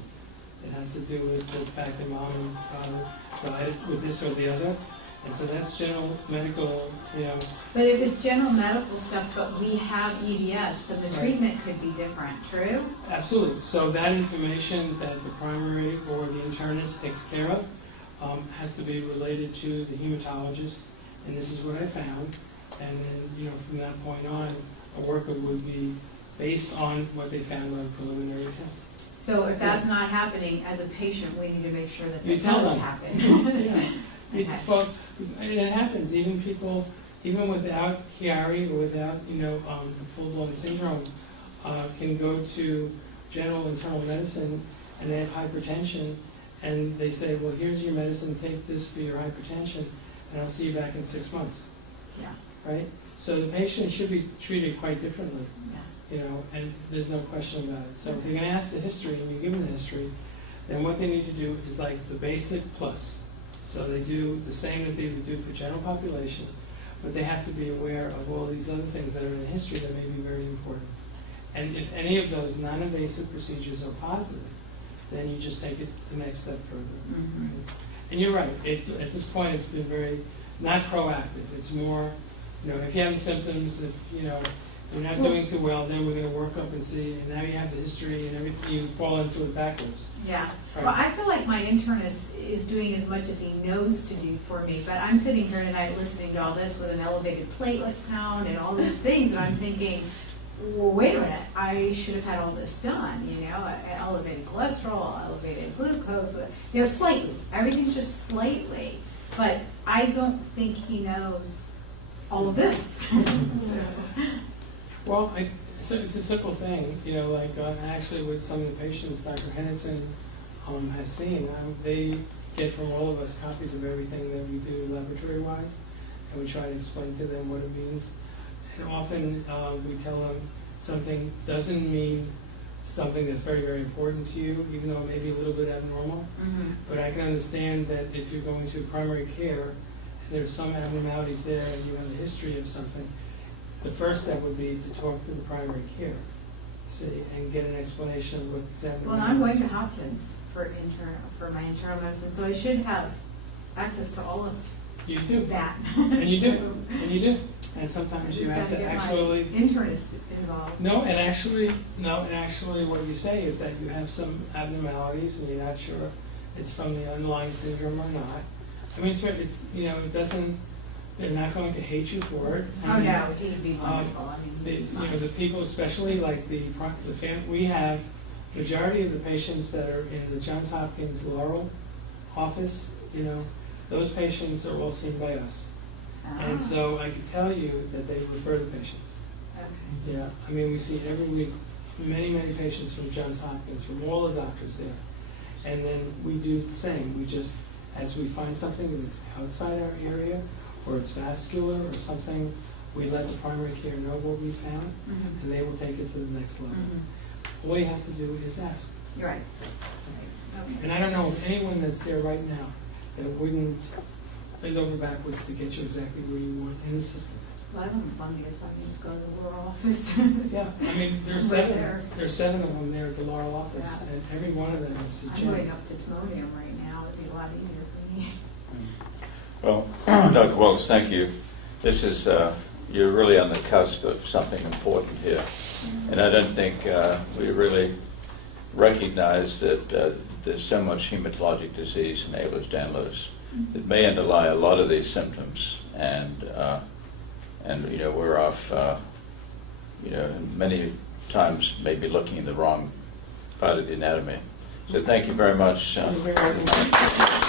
It has to do with the fact that mom and father died with this or the other. And so that's general medical, But if it's general medical stuff, but we have EDS, then the treatment could be different, true? Absolutely. So that information that the primary or the internist takes care of has to be related to the hematologist. And this is what I found. And then, from that point on, a workup would be based on what they found on preliminary tests. So if that's not happening, as a patient, we need to make sure that You that tell does them. happen. Well, it happens. Even people, even without Chiari or without, the full-blown syndrome, can go to general internal medicine and they have hypertension, and they say, well, here's your medicine, take this for your hypertension, and I'll see you back in 6 months. Yeah. Right? So the patient should be treated quite differently, Yeah. and there's no question about it. So if you're going to ask the history and you give them the history, then what they need to do is like the basic plus. So they do the same that they would do for general population, but they have to be aware of all these other things that are in the history that may be very important. And if any of those non-invasive procedures are positive, then you just take it the next step further. Mm-hmm. Right? And you're right, at this point it's been very, not proactive, it's more, if you have symptoms, if, you're not doing too well, then we're going to work up and see, and now you have the history and everything, you fall into it backwards. Yeah. Right. Well, I feel like my internist is doing as much as he knows to do for me, but I'm sitting here tonight listening to all this with an elevated platelet count and all these things, and I'm thinking, well, wait a minute, I should have had all this done, elevated cholesterol, elevated glucose, slightly. Everything's just slightly. But I don't think he knows all of this. So. Well, it's a simple thing, actually with some of the patients Dr. Henderson has seen, they get from all of us copies of everything that we do laboratory-wise, and we try to explain to them what it means. And often we tell them something doesn't mean something that's very, very important to you, even though it may be a little bit abnormal. Mm-hmm. But I can understand that if you're going to primary care and there's some abnormalities there and you have a history of something, the first step would be to talk to the primary care, and get an explanation of what exactly. Well, I'm going to Hopkins for my internal medicine, so I should have access to all of You do. that. And you do. So And you do. And sometimes you have to actually. My internist involved. No, and actually, what you say is that you have some abnormalities and you're not sure if it's from the underlying syndrome or not. I mean, it doesn't. They're not going to hate you for it. Oh no, it would be wonderful. The people, especially like we have majority of the patients that are in the Johns Hopkins Laurel office. Those patients are all seen by us, and so I can tell you that they refer the patients. Okay. Yeah, I mean we see every week many patients from Johns Hopkins, from all the doctors there, and then we do the same. We just, as we find something that's outside our area, or it's vascular or something, we let the primary care know what we found, Mm-hmm. and they will take it to the next level. Mm-hmm. All you have to do is ask. You're right. Okay. And I don't know of anyone that's there right now that wouldn't bend over backwards to get you exactly where you want in the system. Well, I don't fun because I can just go to the Laurel office. Yeah, I mean, there's Right seven. there. There's 7 of them there at the Laurel office, Yeah. and every one of them is a I'm gem. going up to Timonium right now. It'd be a lot easier for me. Well, Dr. Weltz, thank you. This is, you're really on the cusp of something important here. And I don't think we really recognize that there's so much hematologic disease in Ehlers-Danlos that may underlie a lot of these symptoms, and we're off, many times maybe looking in the wrong part of the anatomy. So thank you very much. Thank you very much.